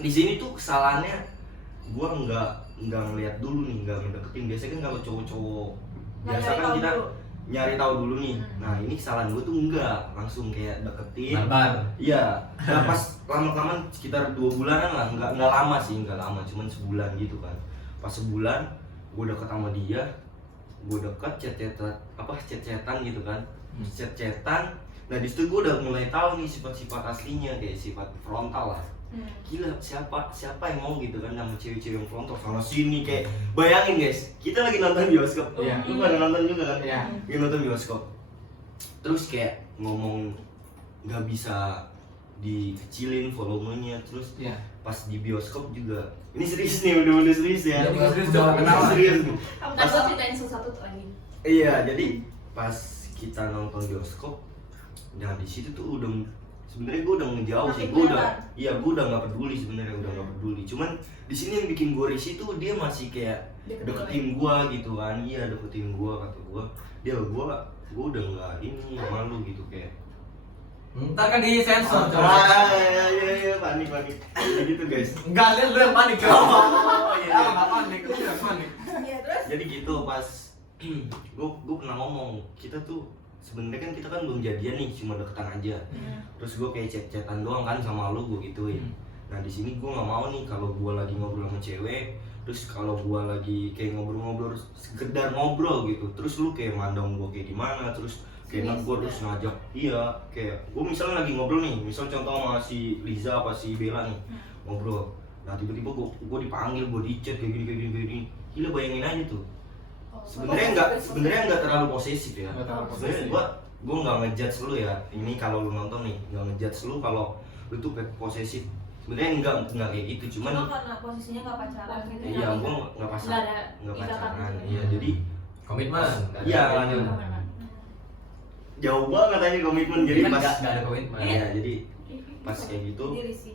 di sini tuh kesalahannya gua nggak ngeliat dulu nih, nggak ngedeketin. Biasanya kan kalau cowok-cowok biasa kan kita nyari tahu dulu nih. Nah ini kesalahan gue tuh enggak langsung kayak deketin. Barbar. Iya. Nah pas lama-kelamaan sekitar 2 bulanan lah, nggak lama sih, nggak lama, cuman sebulan gitu kan. Pas sebulan gue deket sama dia, gue deket chat-chatan gitu kan, chat-chatan. Nah di situ gue udah mulai tahu nih sifat-sifat aslinya, kayak sifat frontal lah. Gila, siapa yang mau gitu kan sama cewek-cewek yang frontal sama sini. Kayak bayangin guys, kita lagi nonton bioskop. Iya. Lu pada nonton juga kan? Iya. Lagi nonton bioskop. Terus kayak ngomong nggak bisa dikecilin volumenya. Terus Iya. pas di bioskop juga, ini serius nih, udah serius ya. Iya, serius dong, kenapa? Serius nih. Ntar gue ceritain sesuatu tuh lagi. Iya, jadi pas kita nonton bioskop, nah di situ tuh udah sebenarnya gue udah ngejauh sih, gue udah nggak peduli sebenarnya, udah nggak peduli. Cuman di sini yang bikin gue risih tuh dia masih kayak deketin gue gitu kan, iya deketin gue, kata gue, dia gue udah nggak ini malu gitu kayak. Ntar kan di sensor Iya, panik kayak gitu guys. Enggak, lihat lu yang panik. Oh iya, enggak panik, lu yang panik. Iya, terus Jadi gitu pas gue pernah ngomong, kita tuh sebenarnya kan kita kan belum jadian nih, cuma deketan aja. Terus gue kayak chat-chatan doang kan sama lu, gue gituin. Nah di sini gue nggak mau nih kalau gue lagi ngobrol sama cewek, terus kalau gue lagi kayak ngobrol-ngobrol sekedar ngobrol gitu, terus lu kayak mandang gue kayak gimana, terus kayak gue terus ngajak, iya kayak gue misalnya lagi ngobrol nih, misal contoh sama si Liza apa si Bella nih ngobrol, nah tiba-tiba gue dipanggil, gue di chat kayak gini, gila bayangin aja tuh. Sebenarnya nggak terlalu posesif ya. Sebenarnya gue nggak ngejudge lu ya. Ini kalau lu nonton nih, nggak ngejudge lu kalau lu tuh posesif. Sebenarnya nggak kayak gitu, cuma cuman karena posisinya nggak pacaran gitu. iya gue nggak pacaran. Iya jadi Komitmen. iya lanjut. Jauh banget aja komitmen, jadi Kan pas nggak ada komitmen. iya jadi pas kayak gitu Jadi risih.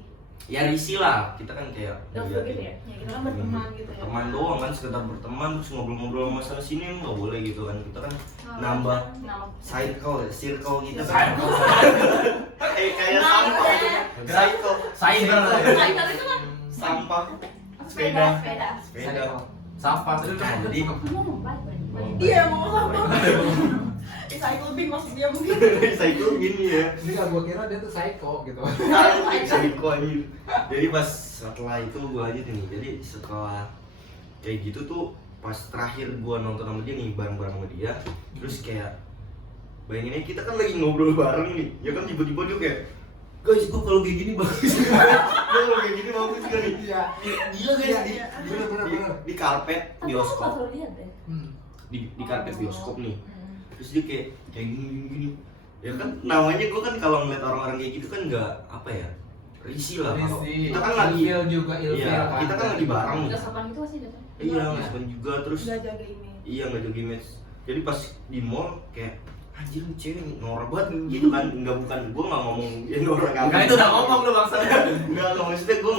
ya risih lah, kita kan kayak Gak gitu ya? Ya kita kan berteman gitu ya. teman doang kan, sekedar berteman terus ngobrol-ngobrol sama sana sini nggak boleh gitu kan, kita kan nambah circle kita kan kayak sampah Cyber. Cyber itu kan sampah sepeda. Sampah. nah jadi Iya mau sama. Cycle beam maksud dia mungkin. cycle gini ya Enggak, gua kira dia tuh psycho gitu. psycho aja. Jadi pas setelah itu gua lanjutin nih, jadi setelah kayak gitu tuh pas terakhir gua nonton sama dia nih, bareng-bareng sama dia, terus kayak bayangin aja kita kan lagi ngobrol bareng nih, ya kan tiba-tiba dia kayak, guys gua kalau kayak gini bagus gua kalau kayak gini bagus kan nih. Iya. Gila guys, Bener. di karpet Tapi aku bioskop, gak terlalu lihat deh. di karpet bioskop nih, terus dia kayak gini ya kan, namanya gue kan kalau ngeliat orang-orang kayak gitu kan nggak apa ya, risih lah kalau kita kan lagi ilfeel juga, iya kita kan lagi bareng, Gak sopan gitu masih datang. iya nggak sopan juga, terus Nggak jaga image. iya nggak jaga image. Jadi pas di mall kayak anjir nih cewek norak banget gitu kan, bukan gue nggak ngomong ya norak kan, Enggak, itu udah ngomong lu bangsa. nggak maksudnya gue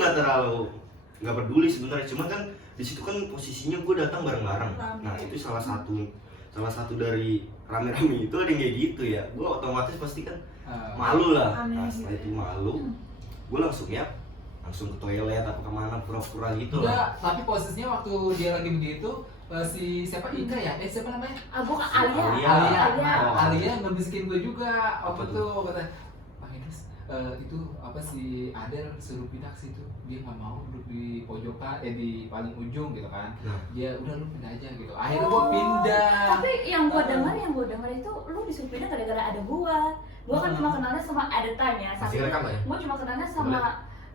nggak peduli sebenarnya, cuma kan di situ kan posisinya gue datang bareng-bareng. Nah itu salah satu dari rame-rame itu ada yang kayak gitu ya, gue otomatis pasti kan malu lah. Nah setelah itu malu, gue langsung ke toilet apa kemana pura-pura gitu lah. Enggak, tapi posisinya waktu dia lagi begitu si siapa Ika ya? Siapa namanya? Bukan Alia. Alia ngebisikin gue juga. Apa Apa tuh kata Bang Idris, itu apa sih Adel suruh pindah ke situ, dia nggak mau duduk di pojokan, di paling ujung gitu kan. Dia udah lu pindah aja gitu. Akhirnya gue pindah. Tapi yang gua dengar itu lu disuruh pindah gara-gara ada gua kan cuma kenalnya sama at the time ya. Masih rekam ya? Gua cuma kenalnya sama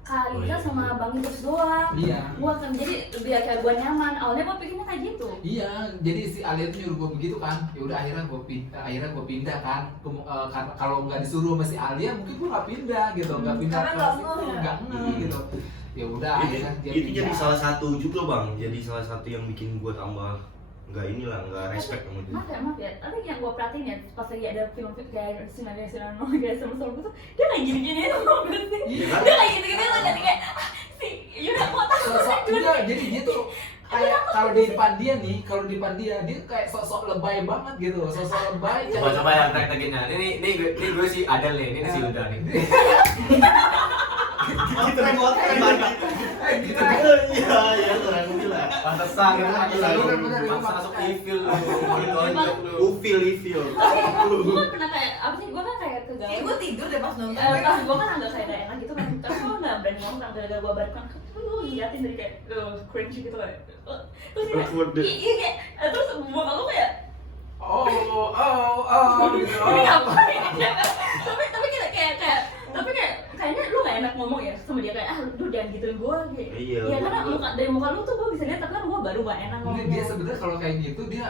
Kalika Oh, iya. sama Bang Idris doang. Iya. Gua kan jadi biar kayak gua nyaman. Awalnya gua pikirnya kayak gitu. Iya, jadi si Alia tuh nyuruh gue begitu kan. Ya udah akhirnya gue pindah kan. Kalau nggak disuruh sama si Alia mungkin gue nggak pindah gitu, nggak pindah Karena ke nggak situ, ngeh ya? nggak ngeh gitu. Ya udah akhirnya dia Itu pindah. jadi salah satu juga bang, jadi salah satu yang bikin gue tambah nggak inilah, nggak respect sama dia. Maaf ya, tapi yang gue perhatiin ya pas lagi ada film kayak sinar kayak serem-serem gitu, dia kayak gini-gini tuh berarti. Iya kan? Dia kayak gini-gini tuh jadi kayak si Yuda mau takut. Sosok enggak, jadi dia tuh kayak kalau di depan dia kayak sosok lebay banget gitu, sosok lebay. Coba yang praktekinnya. Ini gue si Adel nih, ini si Yuda nih. Gitu keren banget. Gitu. Iya, keren gila. Pantesan gitu kan. Bener-bener, Maksa masuk evil lu. Mau ditonjok lu. Ufil. Gue kan pernah kayak apa sih? Gue kan kayak ke Kayak gue tidur deh pas nonton. pas gue kan agak kayak enak gitu kan, tapi gue nggak berani ngomong kan gara-gara gue balik kan, tapi gue liatin dari kayak cringe gitu kayak, terus dia Awkward deh. iya kayak, terus muka lu kayak, Oh gitu. ini ngapain? Tapi kayaknya lu nggak enak ngomong ya sama dia kayak, lu jangan gituin gue kayak, Iya, ya karena gua- dari muka lu tuh gue bisa lihat, tapi kan gue baru nggak enak ngomong. Ini dia sebenarnya kalau kayak gitu dia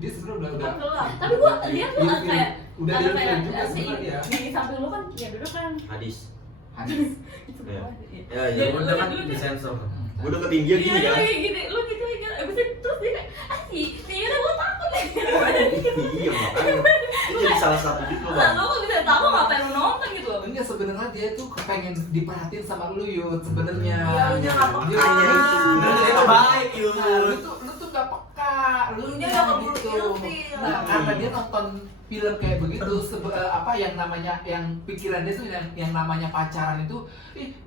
sebenarnya udah Tapi gue lihat tuh Ilfil. kayak Udah ada ilfil kayak juga si sebenarnya. di samping lu kan ya duduk kan. Hadis. Hadis. Ya. Ya, Jadi ya udah kan lu- disensor. Gue deketin dia gini Iya, kan. lu gini, lu gitu aja. Abis itu terus dia kayak, si Yuda gue takut deh. Iya makanya. Itu jadi salah satu gitu loh, Bang. Lalu lu bisa tahu ngapain lu nonton gitu loh. Enggak, sebenarnya dia tuh kepengen diperhatiin sama lu Yud sebenarnya. Iya, lu nya nggak Dia peka. kayak gitu. Bener, itu baik, Yud. Nah, lu tuh gak peka, lu Lu nya nya nggak gitu. ilfil. Nah, karena dia nonton film kayak begitu, apa yang namanya, yang pikiran dia tuh yang namanya pacaran itu,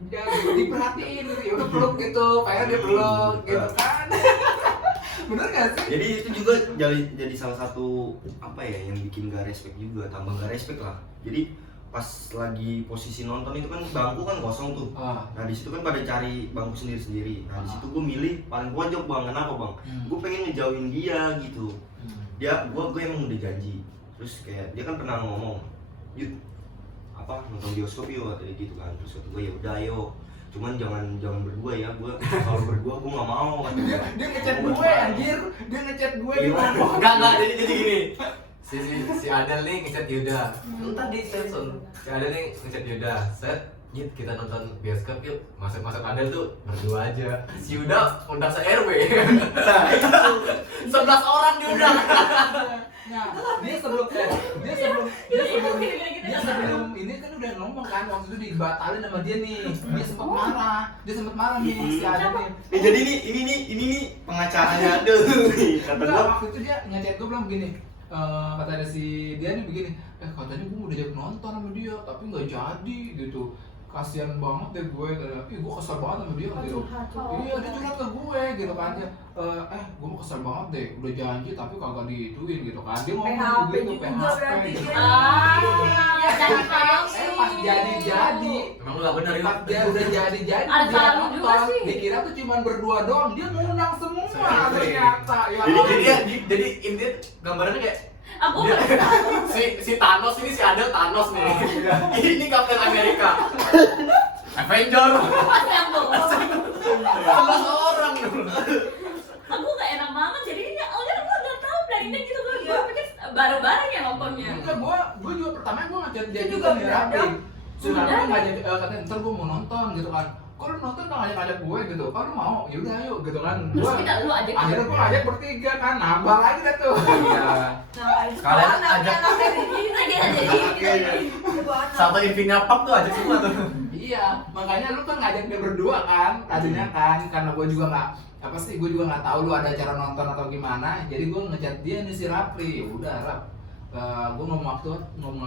dia diperhatiin gitu, ya udah peluk gitu, kayak dia peluk gitu kan. Bener gak sih? Jadi itu juga jadi salah satu apa ya yang bikin gak respect juga, tambah gak respect lah. Jadi pas lagi posisi nonton itu kan bangku kan kosong tuh. Ah. Nah di situ kan pada cari bangku sendiri-sendiri. Nah di situ gue milih paling pojok bang. Kenapa bang? Gue pengen ngejauhin dia gitu. Gue emang udah janji. Terus kayak dia kan pernah ngomong, Yud, apa nonton bioskop yuk katanya gitu kan. Terus kata gue ya udah ayo. Cuman jangan berdua ya. Gue kalau berdua gue nggak mau katanya. Dia ngechat gue anjir, dia ngechat gue Iya. gimana? Enggak, jadi gini. Si Adel nih ngechat Yuda. Entar di sensor. Si Adel nih ngechat Yuda. Set, Yud kita nonton bioskop yuk. Masuk Adel tuh berdua aja. Si Yuda undang se-RW. 11 orang diundang. Nah, dia sebelum ini kan udah ngomong kan waktu itu dibatalin sama dia nih. Dia sempat marah nih si Adel nih. Jadi ini nih pengacaranya Adel nih. Kata Enggak, gue waktu itu dia ngechat gue bilang begini, kata ada si dia nih begini, katanya gue udah jadi nonton sama dia tapi nggak jadi gitu. Kasian banget deh gue, gue kesel banget sama dia gitu. Iya, dia curhat ke gue gitu kan, dia, gue mau kesel banget deh, udah janji tapi kagak dituin gitu kan. Dia ngomong PHP begitu, juga PHP berarti gitu. ya. Ya jangan tahu sih. Pas jadi, Emang lu gak bener pas dia udah jadi Ada dia salah lu juga nonton, sih. dikira tuh cuma berdua doang, dia ngundang semua ternyata. Ya Jadi intinya gambarannya kayak Aku si Thanos ini, si Adel Thanos nih. Ini Captain America. Avenger. assemble. 11 orang. Aku gak enak banget jadi aku nggak tahu planningnya gitu gue pikir bareng-bareng ya nontonnya. enggak, gue juga pertama gue ngajak dia Itu juga juga nih mendadak. rapi. Sudah Mendadak. ngajak, katanya ntar gue mau nonton gitu kan. Kok lu nonton kan ngajak gue gitu, kalau lu mau ya udah ayo gitu kan. Terus Gua kita lu ajak akhirnya gue ngajak bertiga kan, nambah lagi dah tuh. Iya. Nah, itu Kalian anaknya ajak- Satu Infinity Park tuh aja semua tuh. Iya, makanya lu kan ngajak dia berdua kan, tadinya kan, karena gue juga nggak apa sih, gue juga nggak tahu lu ada acara nonton atau gimana, jadi gue ngechat dia nih si Rapli, ya udah Rap, gue ngomong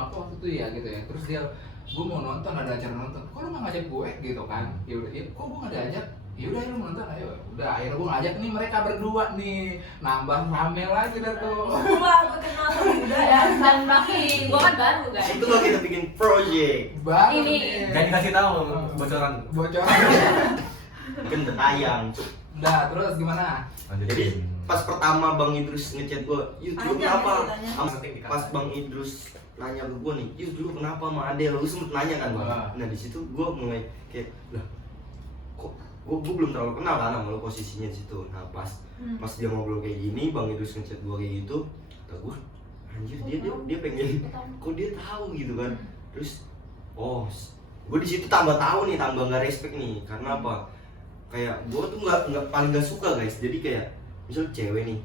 apa waktu itu ya gitu ya, terus dia, gue mau nonton ada acara nonton, kok lu nggak ngajak gue gitu kan, ya udah, ya, kok gue nggak diajak, ya udah ayo lu nonton, ayo, udah akhirnya gue ngajak nih mereka berdua nih, nambah rame lagi dah tuh. Wah, gue kenal sama Yuda ya. dan Raffi, gue kan baru guys. itu kalau kita bikin project Baru Ini. nih. Jangan dikasih tahu bocoran. Bocoran. kan bertayang. Udah, terus gimana? Jadi pas pertama Bang Idrus ngechat gue, Yud lu Panjang kenapa? ya ceritanya. Pas Bang Idrus nanya ke gue nih, Yud lu kenapa sama Adel? Lu sempet nanya kan Bang? Wah. Nah di situ gue mulai kayak, lah kok gue belum terlalu kenal kan sama lu posisinya di situ. Nah pas dia ngobrol kayak gini, Bang Idrus ngechat gue kayak gitu, kata gue, anjir dia pengen, kok dia tahu gitu kan? Terus, oh, gue di situ tambah tahu nih, tambah nggak respect nih, karena apa? Kayak gue tuh nggak paling nggak suka guys, jadi kayak misal cewek nih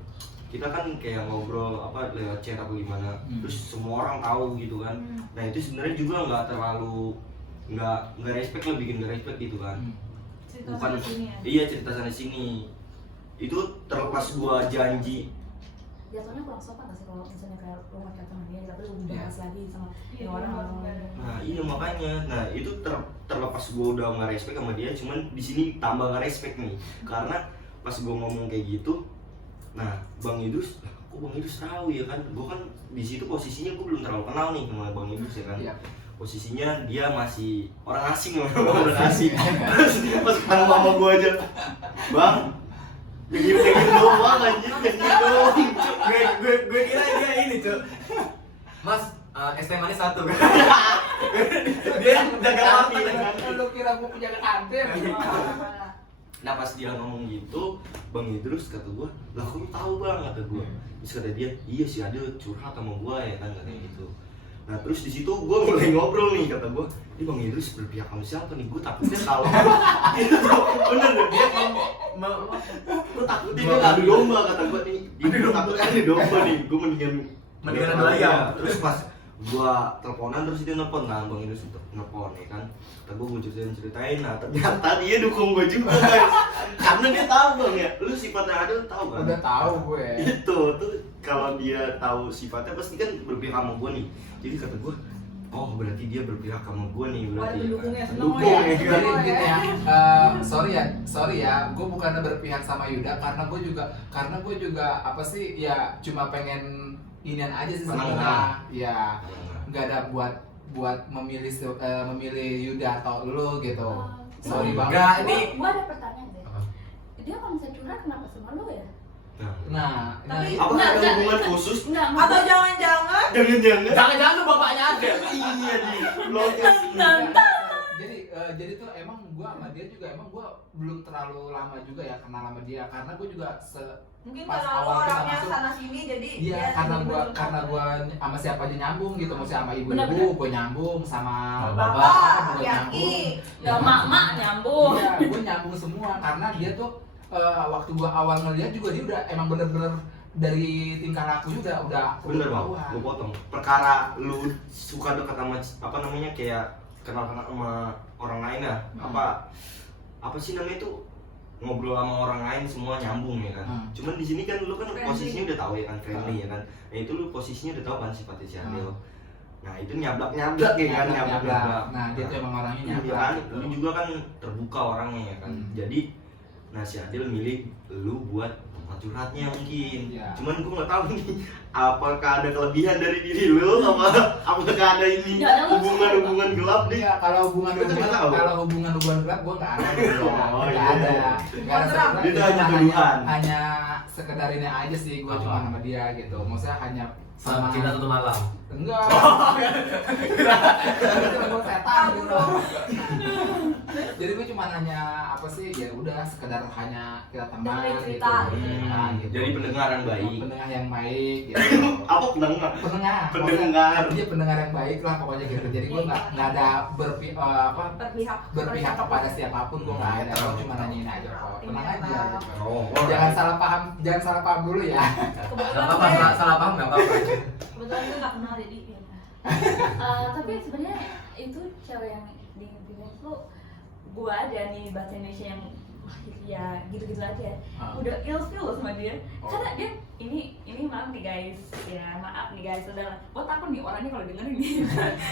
kita kan kayak ngobrol apa lewat chat apa gimana, terus semua orang tahu gitu kan. Nah itu sebenarnya juga nggak terlalu nggak respect lah, bikin nggak respect gitu kan. Cerita Bukan, sana sini ya. iya cerita sana sini. Itu terlepas gua janji. Jatuhnya kurang sopan nggak sih kalau misalnya kayak lo ngechat sama dia tapi lo bahas lagi sama Iya, orang Nah iya makanya, nah itu terlepas gue udah nggak respect sama dia, cuman di sini tambah nggak respect nih, karena pas gue ngomong kayak gitu, nah Bang Idrus, lah kok Bang Idrus tahu ya kan, gue kan di situ posisinya gue belum terlalu kenal nih sama Bang Idrus ya kan, Iya. posisinya dia masih orang asing loh, orang asing, terus pas ketemu sama gue aja, Bang, begini doang anjir, begini doang, Gue kira dia ini cuy, Mas, es teh manis 1. Dia yang jaga warteg kan. Lu kira gua penjaga kantin? Nah pas dia ngomong gitu, Bang Idrus kata gua, lah kok lu tahu Bang, kata gua. Terus kata dia, iya sih ada curhat sama gua ya kan, katanya gitu. Nah terus di situ gua mulai ngobrol nih, kata gua, ini Bang Idrus berpihak sama siapa nih? Gua takutnya kalau itu tuh bener deh, dia gua takutnya dia adu domba, kata gua nih. Dia takutnya adu domba nih, gua mendingan adu ayam. Terus pas gua teleponan terus dia nelpon kan, Bang Idrus nelpon ya kan. Kata gua ceritain, nah ternyata dia dukung gua juga guys. Karena dia tahu Bang ya, lu sifatnya Adel tahu kan? Udah tahu gue. Itu tuh kalau dia tahu sifatnya pasti kan berpihak sama gua nih. Jadi kata gua, oh berarti dia berpihak sama gua nih berarti. Ada pendukungnya, seneng Pendukung ya. ya kan? Jadi gini ya, sorry ya, gue bukannya berpihak sama Yuda karena gue juga apa sih ya cuma pengen inian aja sih sebenarnya, ya nggak ada buat memilih Yuda atau lu gitu. Sorry banget. Enggak, ini Gua ada pertanyaan deh. Dia kalau misalnya curhat kenapa sama lo ya? Nah, Tapi- apa Enggak, ada enggak. hubungan khusus? Enggak, Atau jangan-jangan Jangan-jangan. jangan-jangan lu bapaknya ada. Iya di blokes. jadi tuh emang gua sama dia juga emang gua belum terlalu lama juga ya kenal sama dia karena gua juga mungkin pas karena lo awal kita orangnya masuk, sana sini jadi iya dia karena tiba-tiba gua curhat. sama siapa aja nyambung gitu, mau sama ibu-ibu Benar-benar. gua nyambung sama Bapak, gua Yaki. nyambung. Enggak mak-mak nyambung. Iya, gua nyambung semua karena dia tuh waktu gua awal ngeliat juga dia udah emang bener-bener dari tingkah laku juga udah Bener Bang, ketahuan. gue potong. Perkara lu suka dekat sama apa namanya kayak kenal-kenal sama orang lain ya, apa sih namanya itu ngobrol sama orang lain semua nyambung ya kan. Cuman di sini kan lu kan Friendly. posisinya udah tahu ya kan, friendly ya kan. Nah itu lu posisinya udah tahu kan sifatnya si Adel. Nah itu nyablak ya kan, nyablak. Nah dia tuh emang orangnya Iya nyablak kan, gitu. lu juga kan terbuka orangnya ya kan. Jadi nah si Adel milih lu buat tempat curhatnya mungkin. Iya. Cuman gue nggak tahu nih apakah ada kelebihan dari diri lu apakah ada ini Nggak ada, lu hubungan gelap nih. Iya, kalau hubungan Kita nggak tahu. gelap gue nggak ada gitu. Oh, Nggak iya. ada. Nggak ada Terang. sekedar- Itu cuma hanya tuduhan. hanya sekedar ini aja sih gue Apa? cuma sama dia gitu. Maksudnya hanya sama Kita satu malam. enggak. Itu gue setan Tahu gitu. dong. Jadi gue cuma hanya apa sih ya udah sekedar hanya kita teman Dengerin gitu. cerita. Nah, gitu. Jadi pendengar yang baik. Pendengar yang baik gitu. Apa pendengar? Pendengar. Pendengar. Dia pendengar yang baik lah pokoknya gitu. Jadi gue nggak ada berpihak kepada siapapun, gue nggak ada. Gue cuma nanyain aja kok. Tenang aja. Gitu. Oh, Jangan salah paham dulu ya. Gak apa-apa, salah paham gak apa-apa. Kebetulan gue gak kenal jadi ya. Tapi sebenarnya itu cewek yang di Indonesia tuh gua ada nih bahasa Indonesia yang wah, ya gitu-gitu aja. Udah ilfeel loh sama dia. Karena dia ini maaf nih guys, ya maaf nih guys, udah. Gua takut nih orangnya kalau dengerin nih.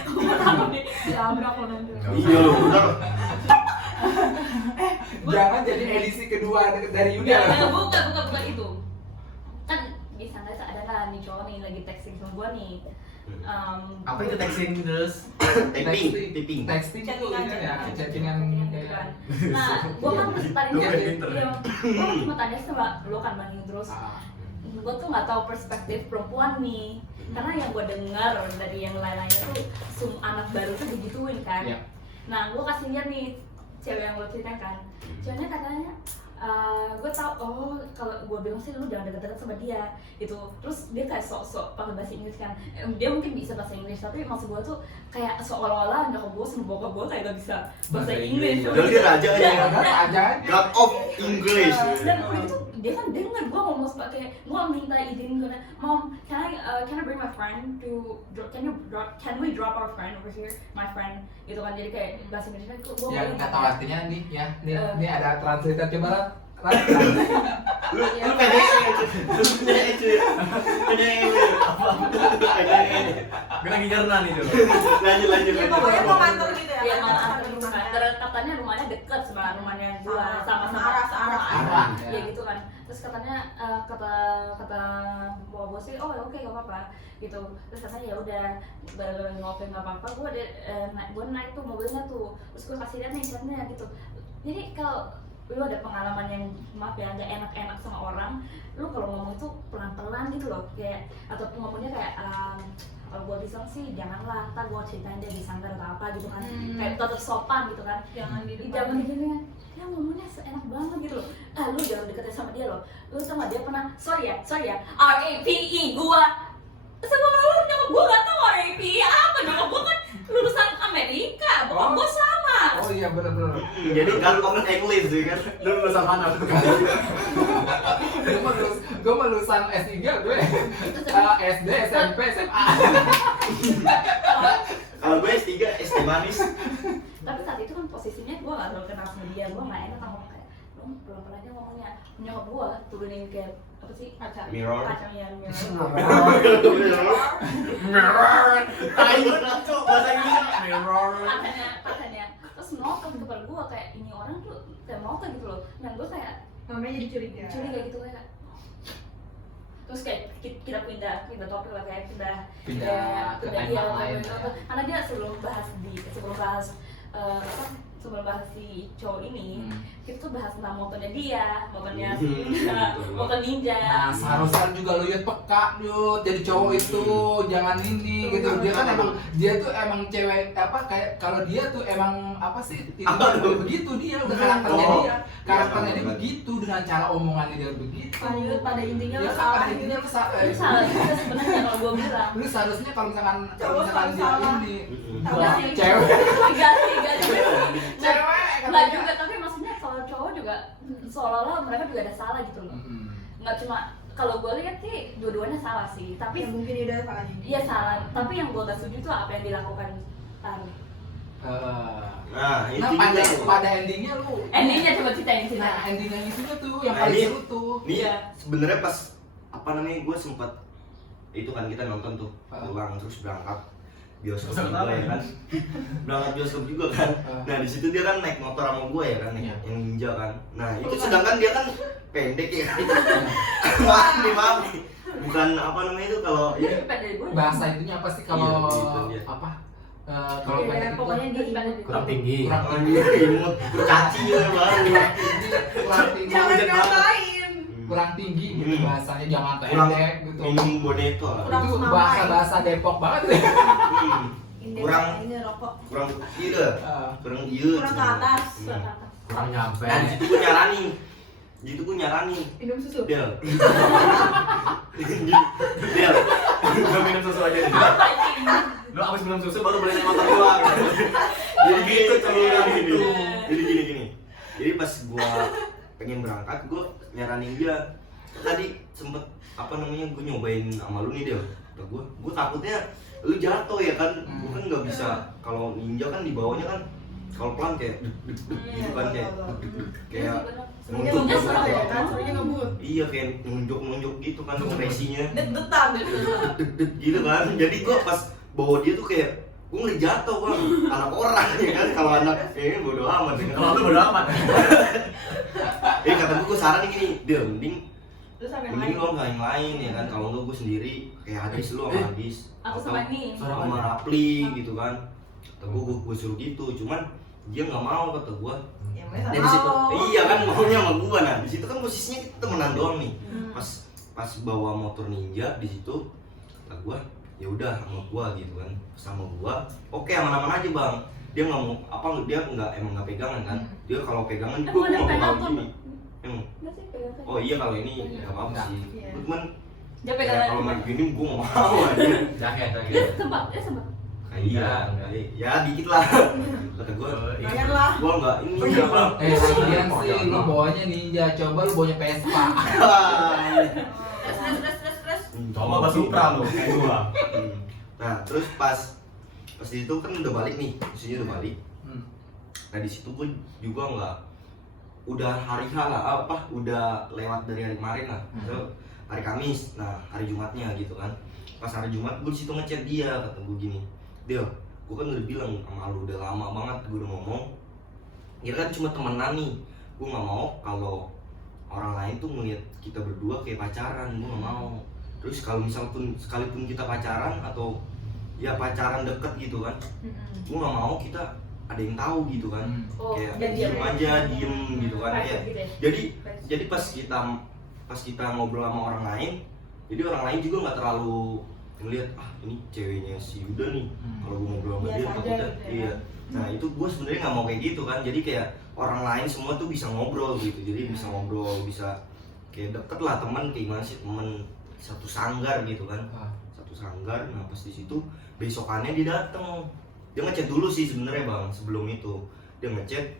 Gua takut nih diabrak lo nanti. iya lo bener. Jangan jadi edisi kedua dari Yuda. Ya, bukan itu. Kan bisa nggak ada kan nih cowok nih lagi texting sama gua nih. Apa itu texting terus? Tiping. Texting itu ini ya, chattingan kan. Nah, gua kan paling Lu kan gua pinter. gua cuma tanya sama lu kan Bang terus. Gua tuh nggak tahu perspektif perempuan nih. Karena yang gua dengar dari yang lain-lainnya tuh anak baru tuh begituin kan. Iya. Nah, gua kasih lihat nih cewek yang lo ceritakan. Ceweknya katanya gue tau, oh kalau gue bilang sih lu jangan deket-deket sama dia gitu. Terus dia kayak sok-sok pakai bahasa Inggris kan. Dia mungkin bisa bahasa Inggris tapi maksud gue tuh kayak seolah-olah nyokap gue sama bokap gue kayak gak bisa bahasa Inggris. Padahal dia raja ya. Aja. God of English. Dan udah gitu dia kan denger gue ngomong pakai gue minta izin ke mom, can I bring my friend to can we drop our friend over here, my friend gitu kan. Jadi kayak bahasa Indonesia gue Yang nggak tahu artinya nih ya, nih Eh. ada translator coba lah. Lu PDE cuy. Gue lagi nyerna nih tuh. Lanjut. Ya pokoknya mau kantor gitu ya. Iya, kantor mau rumah. katanya rumahnya deket sama rumahnya gua, sama Searah. Arah, ya ya. gitu kan. Terus katanya kata bawa bos sih, oh oke gak apa-apa gitu. Terus katanya ya udah, gara-gara ngopi nggak apa-apa, gue naik tuh mobilnya tuh, terus gue kasih lihat nih chatnya gitu. Jadi kalau lu ada pengalaman yang maaf ya nggak enak-enak sama orang, lu kalau ngomong itu pelan-pelan gitu loh, kayak atau ngomongnya kayak kalau gue bilang sih janganlah, ntar gue ceritain dia disangka atau apa gitu kan, kayak tetap sopan gitu kan. Jangan di Jangan digini kan, dia ngomongnya enak banget gitu loh. Lu jangan deketin sama dia loh. Lu sama dia pernah, sorry ya, RAPE gua. Sama lu nyokap gua gak tau RAPE apa, nyokap gua kan lulusan Amerika, bokap gua sama. Oh iya benar-benar. Jadi kan ngomong English sih kan. Lu lulusan mana? Gue mah lulusan S3 gue. SD, SMP, SMA. Kalau gue S3 SD manis. Tapi saat itu kan posisinya gua gak terlalu kenal sama dia, gua gak enak ngomong kayak lu pelan-pelan aja ngomongnya. Nyokap gua turunin kayak apa sih, Mirror. kacangnya mirror. Mirror. Tai banget tuh bahasa Inggris. Mirror. Katanya terus notok ke kepala gua kayak ini orang tuh kayak notok gitu loh. Dan gua kayak Mamanya jadi curiga. curiga gitu kayak. Terus kayak kita pindah topik lah, kayak pindah Pindah ke tema iya, lain, pindah ya. topik. Karena dia sebelum bahas si cowok ini, kita tuh bahas tentang motornya dia, motornya motor ninja. Nah, seharusnya juga lu Yud peka Yud, jadi cowok itu jangan ini gitu. Dia kan dia tuh emang cewek apa kayak kalau dia tuh emang apa sih begitu dia udah karakternya Oh. dia. Karakternya dia begitu dengan cara omongannya dia begitu. Lanjut, pada intinya Ya lu kan salah pada intinya lu Itu salah juga sebenarnya kalau gua bilang. Lu seharusnya kalau misalkan Cowok selalu dia salah. ini Enggak sih. cewek Enggak juga. cewek Enggak juga, tapi maksudnya kalau cowok juga seolah-olah mereka juga ada salah gitu loh. Nggak cuma, kalau gue lihat sih dua-duanya salah sih, tapi Ya mungkin dia udah salah juga. iya salah, tapi yang gue gak setuju tuh apa yang dilakukan Tari. Nah, itu Nah, juga pada tuh. pada endingnya lu Endingnya coba ceritain sih. nah ending yang itu tuh yang Nah, paling ini- seru tuh. Nih Iya. sebenarnya pas apa namanya gue sempat itu kan kita nonton tuh pulang terus berangkat bioskop Bioskop juga apa? ya kan. Berangkat bioskop juga kan. Nah di situ dia kan naik motor sama gue ya kan, Iya. yang ninja kan. Nah itu sedangkan dia kan pendek ya kan. Maaf nih. Bukan apa namanya itu kalau Dia ya lebih pendek dari gue. Bahasa itunya apa sih kalau Iya, gitu, iya. apa kalau Iya, pendek itu pokoknya dia Lebih pendek dari Kurang gue. tinggi. kurang oh, tinggi iya, imut caci gitu baru. kurang tinggi Jangan Hujan banget. ngatain. kurang tinggi gitu bahasanya jangan Kurang pendek gitu minum boneka. Kurang itu semampai. bahasa Depok banget deh Indeks Kurang ini rokok. kurang iya kurang iya. Kurang ke atas. Surat atas. Kurang nyampe. Nah di situ gue nyaranin. Di situ gue nyaranin. Minum susu. Del. Del. Gua minum susu aja nih. Apa ini? Lu abis minum susu baru boleh naik motor gua. Jadi gitu Cuy, gini. gitu. Jadi gini. Jadi pas gua pengen berangkat, gua nyaranin dia. Tadi sempet apa namanya gua nyobain sama lu nih Del. Kata gua takutnya lu jatuh ya kan. Gua kan nggak bisa kalau ninja kan di bawahnya kan kalau pelan kayak gitu kan kayak kayak Sebenarnya nunjuk ngebut Nunjuk. ya kan, sebenarnya ngebut. iya kayak nunjuk gitu kan kompresinya Deg-degan. deg gitu kan. Jadi gua pas bawa dia tuh kayak gua ngeri jatuh bang, anak orang ya kan. Kalau anak kayaknya bodo amat ya kan. Kalau lu bodo amat. Kata gua saranin gini, dia mending Terus sampai mending main. lo nggak yang lain ya kan. Kalau enggak gua sendiri kayak Hadis lu sama Hadis Aku atau sama ini. sama Rapli gitu kan. Kata gua suruh gitu, cuman dia nggak mau kata gua. Ya maunya Dari sama situ, lo. iya kan maunya sama gua. Nah di situ kan posisinya kita temenan doang nih. Hmm. Pas bawa motor ninja di situ, kata gua ya udah sama gua gitu kan, sama gua oke aman-aman aja bang. Dia nggak mau apa, dia emang nggak pegangan kan. Dia kalau pegangan Emang gua ada nggak pegangan mau tuh? gini. Emang Enggak sih, pegang. oh iya kalau ini nggak apa-apa Enggak. sih. Iya. Cuman Dia ya, pegangan. kalau main gini gua nggak mau aja. Jaket. Dia sempat. Iya, ya dikit lah. Kata gue, Lumayan lah. gue nggak ini apa? Lagian sih lu bawanya ninja, coba lu bawanya Vespa. Terus. Coba bahas Supra lo kayak gua. Nah terus pas itu kan udah balik nih, isinya udah balik. Nah di situ gue juga nggak, udah hari H lah, udah lewat dari hari kemarin lah, hari Kamis, nah hari Jumatnya gitu kan. Pas hari Jumat gue di situ ngechat dia, kata gue gini, Del, gue kan udah bilang sama lu udah lama banget gue udah ngomong, ya kan cuma temenan nih, gue nggak mau kalau orang lain tuh ngeliat kita berdua kayak pacaran, gue nggak mau. Terus kalau sekalipun kita pacaran atau ya pacaran deket gitu kan, gue nggak mau kita ada yang tahu gitu kan, kayak diem aja gitu kan, kayak jadi pas kita ngobrol sama orang lain, jadi orang lain juga nggak terlalu ngelihat ini ceweknya si Yuda nih, kalau gue ngobrol sama dia takutnya iya. Nah itu gue sebenarnya nggak mau kayak gitu kan, jadi kayak orang lain semua tuh bisa ngobrol gitu, jadi bisa ngobrol, bisa kayak deket lah, teman kayak gimana sih, teman satu sanggar gitu kan, satu sanggar. Nah pas di situ besokannya dia dateng, dia ngechat dulu sih sebenarnya bang, sebelum itu dia ngechat.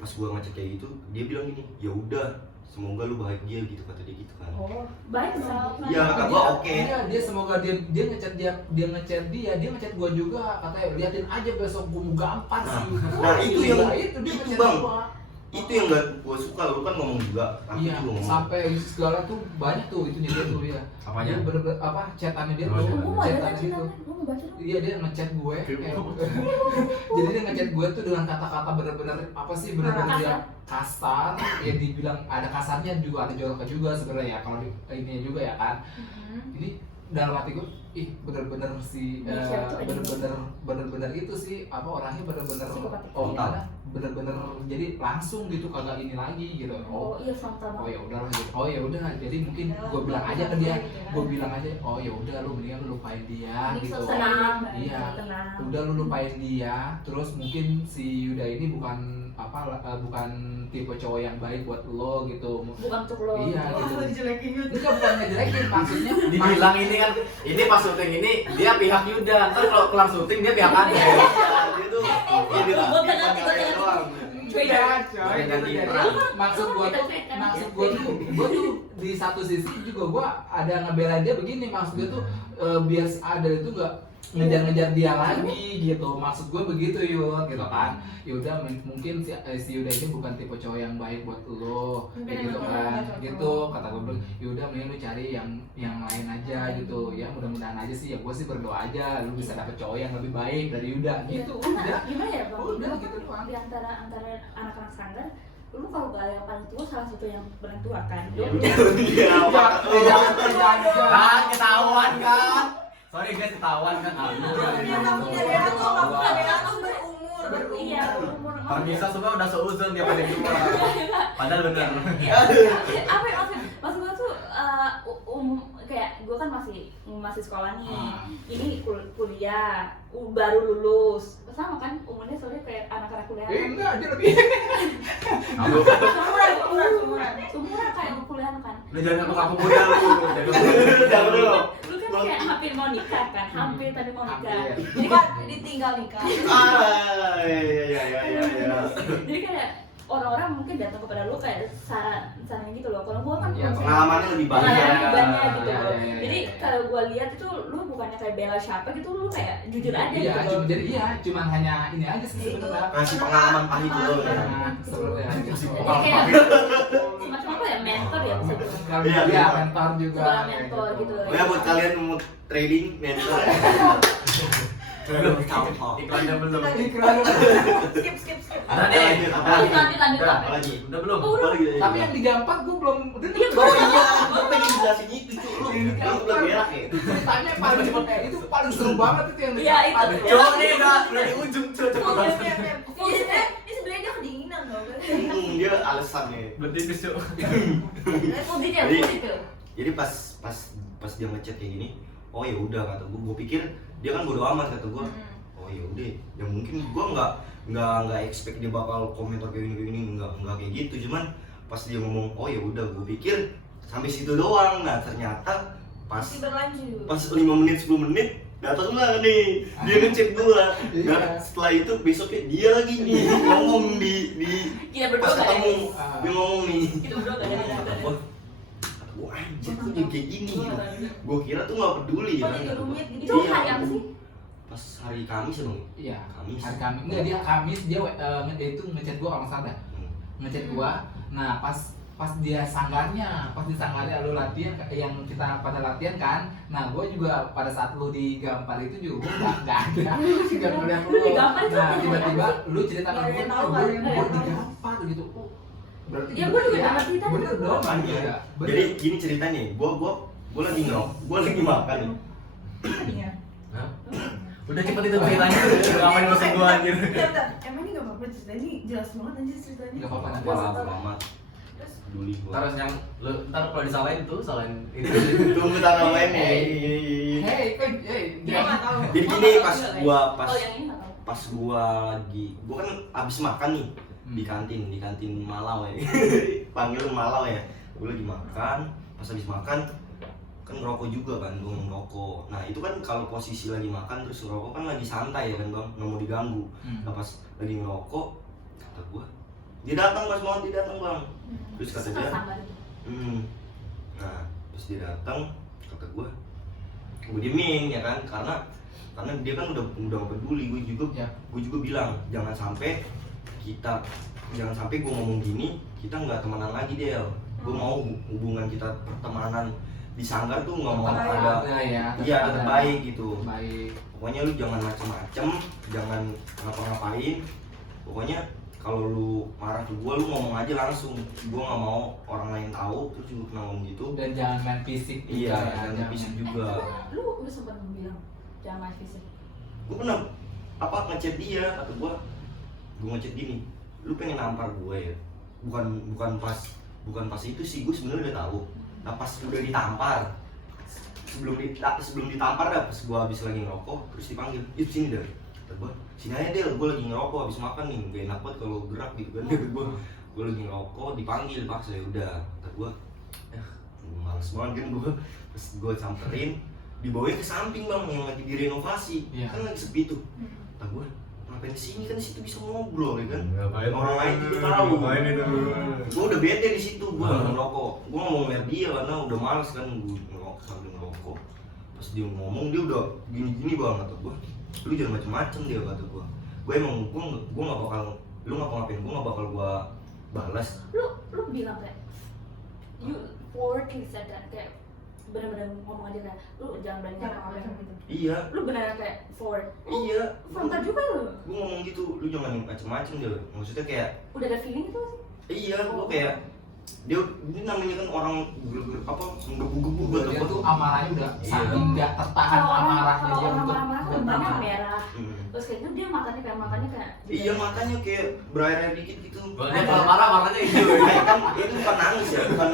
Pas gua ngechat kayak gitu dia bilang gini, ya udah semoga lu bahagia gitu, kata dia gitu kan. Oh, baik dong. Iya kata gua oke. Iya, dia semoga dia ngechat gua juga, katanya liatin aja besok gua mau gampar sih. Nah itu yang itu dia ngechat bang, gua. itu yang gak gua suka, lu kan ngomong juga. Iya, sampai segala tuh banyak tuh itunya dia tuh ya. Apanya? Dia chatannya dia tuh. Gue mau Chatannya baca gitu. gue mau baca dong. Iya, dia ngechat gue. Jadi dia ngechat gue tuh dengan kata-kata bener-bener apa sih, bener-bener dia kasar. Ya dibilang ada kasarnya juga, ada joroknya juga sebenarnya ya, kalau ini juga ya kan. Ini dalam hati gue, bener-bener sih, bener-bener itu sih apa orangnya bener-bener gimana, bener-bener jadi langsung gitu, kagak ini lagi gitu. Iya frontal. Ya udah gitu. Ya udah, jadi mungkin gue bilang aja ke dia, ya udah lu mendingan lu lupain dia gitu. Tenang. Iya, udah lu lupain dia. Terus mungkin si Yuda ini bukan tipe cowok yang baik buat lo gitu. Bukan untuk lo. Iya gitu. Dijelekin gitu. Ini kan bukan ngejelekin, maksudnya Dibilang ini pas syuting ini dia pihak Yuda, ntar kalau kelar syuting dia pihak Ade. Dia tuh Gua ganti doang. Iya, coy. Ganti Gitu. peran. Maksud gue tuh di satu sisi juga gue ada ngebelain dia begini, maksud gue tuh biar si Adel itu nggak ngejar-ngejar dia lagi gitu, maksud gue begitu Yud gitu kan. Yaudah mungkin si Yuda ini bukan tipe cowok yang baik buat lo kayak gitu kan, gitu kata gue bilang. Yaudah mending lu cari yang lain aja gitu ya, mudah-mudahan aja sih, ya gue sih berdoa aja lu bisa dapet cowok yang lebih baik dari Yuda gitu. Udah Gimana ya bang? Udah, Lu gitu kan doang. Di antara anak-anak sanggar, lu kalau gak yang paling tua salah satu yang paling tua kan? Iya. Jangan. Ketahuan kan? Sorry guys, ketahuan kan? Kamu kalian tuh berumur. Iya, umur. Permisa semua udah seuzon dia pada juga. Padahal bener. Apa ya maksud gue tuh kayak gue kan masih sekolah nih, ini kuliah, baru lulus, sama kan umurnya soalnya kayak anak-anak kuliah. Enggak, dia lebih. Umuran kayak kuliah kan. Lu jangan ngaku muda lu. Jangan dulu. Lu kan kayak hampir mau nikah kan, hampir tadi mau nikah. Jadi Bukan ditinggal nikah. Iya. jadi kayak orang-orang mungkin datang kepada lu kayak saran gitu loh. Kalau gua kan Ya, pengalamannya lebih banyak. pengalaman lebih banyak gitu loh. Iya. Jadi kalau gua lihat itu lu bukannya kayak bela siapa gitu, lu kayak jujur aja Iya, gitu loh. cuman hanya ini aja sih sebenarnya. Ngasih pengalaman pahit lo ya. Sebenarnya. Jadi kayak semacam apa ya, mentor ya bisa dibilang. Iya, mentor juga. Sebagai mentor gitu. Oh ya buat kalian mau trading mentor ya. Iklannya belum. Skip. Ada nih. Lanjut. Apa lagi? Udah belum? Oh, Apa lagi? Tapi yang 34 gue belum udah nih. Oh iya, gue pengen jelasin itu cuy. Lu belum berak ya? Ceritanya paling itu paling seru banget itu yang Iya, itu. Coba nih udah di ujung cepet banget. Ini sebenarnya dia kedinginan loh. Dia alasannya. Berarti besok. Full detail. Jadi pas dia ngechat kayak gini, oh ya udah kata gue pikir dia kan bodo amat kata gue. Oh ya udah, ya mungkin gue nggak expect dia bakal komentar kayak gini nggak kayak gitu, cuman pas dia ngomong oh ya udah, gue pikir sampai situ doang. Nah ternyata pas Masih berlanjut. pas 5 menit 10 menit datanglah nih dia ngecek gua. Dan setelah itu besoknya dia lagi nih ngomong di Kita berdua pas gak ada ketemu guys. dia ngomong nih. Kita berdua gak ada. Gua anjir kok jadi kayak gini. Gua kira tuh nggak peduli Oh, kan. jadi rumit gitu. Itu hari apa sih? Pas hari Kamis dong. Iya, Kamis. hari Kamis. Enggak, dia Kamis dia itu ngechat gua kalau nggak salah dah. Ngechat gua. Nah, pas dia sanggarnya, pas di sanggarnya lu latihan yang kita pada latihan kan. Nah, gua juga pada saat lu digampar itu juga gua enggak ada. Enggak ngeliat lu. Digampar itu Nah, apa? tiba-tiba lu cerita ke Nggak ada gua, yang tahu, gua nggak ada yang tahu. digampar gitu. Oh, berarti Ya, gua juga dapat cerita bener gitu. dong kan Iya. ya. Jadi gini ceritanya, gua lagi ngerok, gua lagi makan nih. Iya. Hah? Udah cepet itu ceritanya. Ngapain ngusik gua anjir. Bentar, emang ini gak apa-apa cerita ini jelas banget anjir ceritanya. Enggak apa-apa nanti. Wah, amat. Terus Peduli gua. Terus yang lu ntar kalau disalahin tuh salahin itu. Tunggu tanggal lain nih. Hey, dia dia nggak tahu. Jadi gini pas gua Oh, yang ini nggak tahu. pas gua kan abis makan nih di kantin Malau ya. Panggilan Malau ya. Gua lagi makan, pas habis makan kan ngerokok juga kan, gua ngerokok. Nah itu kan kalau posisi lagi makan terus ngerokok kan lagi santai ya kan bang, nggak mau diganggu. Nah pas lagi ngerokok, kata gua, dia datang mas mau dia datang bang. Terus kata Suka dia, sambar itu. nah terus dia datang, kata gua diemin ya kan, karena dia kan udah gak peduli. Gue juga bilang jangan sampai gue ngomong gini kita nggak temenan lagi Del. Gue mau hubungan kita pertemanan di sanggar tuh nggak mau ada terbaik gitu. Baik. Pokoknya lu jangan macem-macem, jangan ngapa-ngapain. Pokoknya kalau lu marah ke gue, lu ngomong aja langsung. Gue nggak mau orang lain tahu terus juga pernah ngomong gitu. Dan jangan main fisik Iya, juga ya, jangan fisik juga. Lu sempat bilang jangan main fisik. Gue pernah ngechat dia, atau gue ngechat gini, lu pengen nampar gue ya? Bukan pas itu sih, gue sebenarnya udah tahu. Nah pas udah ditampar, sebelum ditampar dah, pas gue habis lagi ngerokok terus dipanggil, yuk sini Del. Kata gue, sini aja Del, gue lagi ngerokok habis makan nih, gak enak banget kalau gerak gitu kan. Gue lagi ngerokok, dipanggil paksa ya udah. Kata gue, males banget kan gue. Terus gue samperin, dibawain ke samping bang yang lagi direnovasi. Iya. Kan lagi sepi tuh. Kata gue, ngapain kesini kan di situ bisa ngobrol ya kan. Ngapain? Orang lain juga tahu. Ngapain itu? Gue udah bete di situ, gue ngerokok. Gue nggak mau ngeliat dia karena udah males kan gue ngerokok sambil ngerokok. Pas dia ngomong dia udah gini-gini bang, kata gue, lu jangan macem-macem dia, kata gue. Gue emang gue nggak bakal, lu ngapa-ngapain gue nggak bakal gue balas. Lu bilang kayak you forward said that kayak benar-benar ngomong aja kayak lu jangan berani ngapa-ngapain gitu. Iya. Lu beneran kayak forward. Iya. Frontal juga lu. Gue ngomong gitu, lu jangan macem-macem dia. Maksudnya kayak, Udah ada feeling gitu sih. iya, gue kayak dia ini namanya kan orang menggebu-gebu Dia tuh amarahnya udah Iya. saking nggak tertahan amarahnya dia orang untuk marah-marah tuh banyak merah. Hmm. Terus kayak gitu dia matanya kayak Iya matanya kayak berair dikit gitu. Kalau dia kalau marah warnanya hijau. Kayak kan itu bukan nangis ya, bukan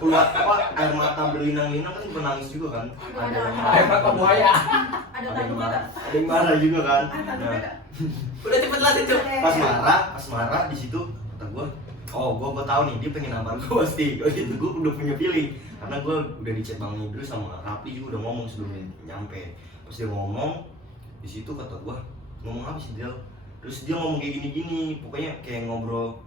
keluar air mata berlinang-linang kan bukan nangis juga kan. Ada yang air mata buaya. Ada yang tanduknya marah, gak? ada yang marah juga kan. Ada tanduknya gak? Udah cepet lah itu. Pas marah di situ kata gue, oh gue tahu nih dia pengen nampar gue pasti. Oh gitu, gue udah punya feeling karena gue udah dicet Bang Idrus sama Rapli juga udah ngomong sebelum nyampe. Pas dia ngomong di situ kata gue, ngomong apa sih Del? Terus dia ngomong kayak gini-gini, pokoknya kayak ngobrol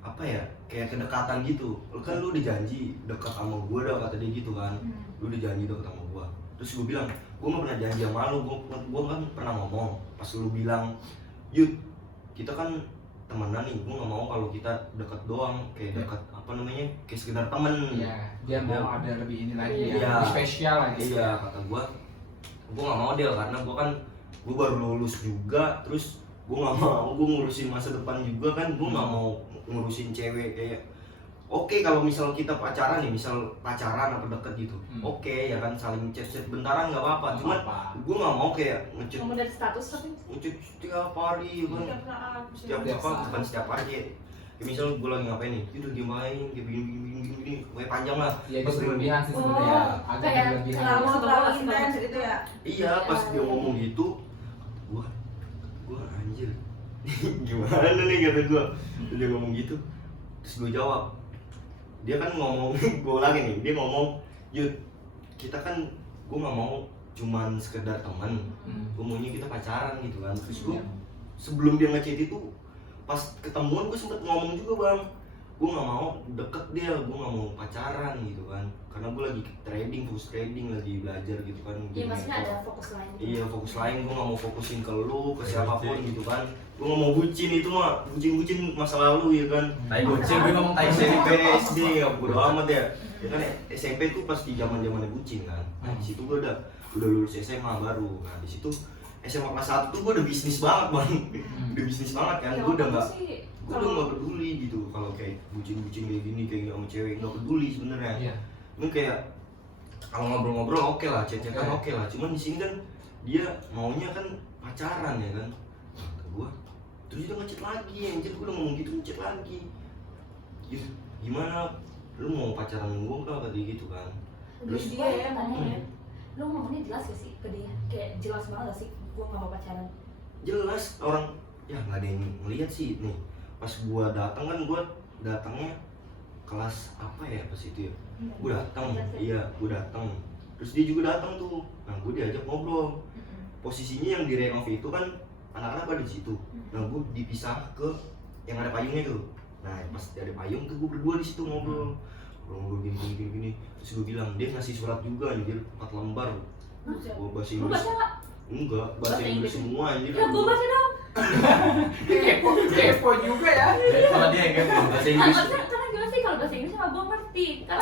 apa ya, kayak kedekatan gitu. Kan lu udah janji dekat sama gue dah, kata dia gitu kan. Lu udah janji dekat sama gue. Terus gue bilang, gue gak pernah janji sama lu, gue kan pernah ngomong. Pas lu bilang, Yud, kita kan temenan nih, gue gak mau kalau kita dekat doang, kayak dekat apa namanya, kayak sekedar temen. Iya, dia mau ada lebih ini lagi Iya. ya, lebih spesial lagi. Iya, kata gue gak mau Del, karena gue baru lulus juga, terus gue gak mau, gue ngurusin masa depan juga kan, gue gak mau ngurusin cewek kayak oke, kalau misal kita pacaran nih, misal pacaran apa deket gitu, oke ya kan, saling chat bentaran gak apa-apa, cuman gue gak mau kayak ngechat ngomong dari status tapi setiap hari kan, setiap bukan setiap hari kayak misal gue lagi ngapain nih, udah dia main, kayak begini, kayak panjang lah. Iya, itu berlebihan sih Oh, sebenarnya, agak kayak berlebihan. Terlalu intens gitu ya. Iya, pas dia ngomong gitu, gue anjir, gimana nih kata gue, dia ngomong gitu, terus gue jawab, dia kan ngomong, gue lagi nih, dia ngomong, Yud, kita kan, gue nggak mau cuman sekedar teman, gue maunya kita pacaran gitu kan. Terus gue Iya. sebelum dia ngechat itu, pas ketemuan gue sempet ngomong juga bang, gue nggak mau deket dia, gue nggak mau pacaran gitu kan, karena gue lagi trading, fokus trading, lagi belajar gitu kan. Iya Jadi maksudnya network. ada fokus lain gitu. Iya fokus lain, gue gak mau fokusin ke lu, ke siapapun gitu kan. Gue gak mau bucin, itu mah bucin-bucin masa lalu ya kan. Tai kucing, gue ngomong tai SMP, kucing. SD ya bodo amat ya. Ya kan SMP tuh pasti zaman-zamannya bucin kan. Nah di situ gue udah lulus SMA baru. Nah di situ SMA kelas 1 tuh gue udah bisnis banget bang. Udah bisnis banget kan. Ya, Gue udah waktu nggak, sih, gue udah nggak peduli gitu kalau kayak bucin-bucin kayak gini, kayak sama cewek nggak peduli sebenarnya. Iya. Mungkin kayak kalau ngobrol-ngobrol oke lah, chat-chatan oke lah. Cuman di sini kan dia maunya kan pacaran ya kan. Kata gua, terus dia ngechat lagi, anjir gua udah ngomong gitu ngechat lagi. Gimana? Lu mau pacaran sama gua enggak kata dia gitu kan. Terus Terus dia ya tanya ya, lu ngomongnya jelas gak sih ke dia? Kayak jelas banget gak sih gue gak mau pacaran? jelas orang ya nggak ada yang ngeliat sih nih. Pas gua datang kan gua datangnya kelas apa ya pas itu ya. Gue datang, iya gue datang, terus dia juga datang tuh. Nah gue diajak ngobrol. Posisinya yang di renov itu kan anak-anak pada di situ. Nah gue dipisah ke yang ada payungnya tuh. Nah pas ada payung tuh gue berdua di situ ngobrol, ngobrol gini. Terus gue bilang dia ngasih surat juga anjir 4 lembar. Gue bahasa Lu Inggris. baca gak? Enggak, bahasa Bahasa Inggris Inggris. semua anjir. Ya gue baca dong. Kepo juga ya. Kalau dia yang kan bahasa Nah, Inggris. maksudnya karena gimana sih kalau bahasa Inggris mah gue ngerti. Karena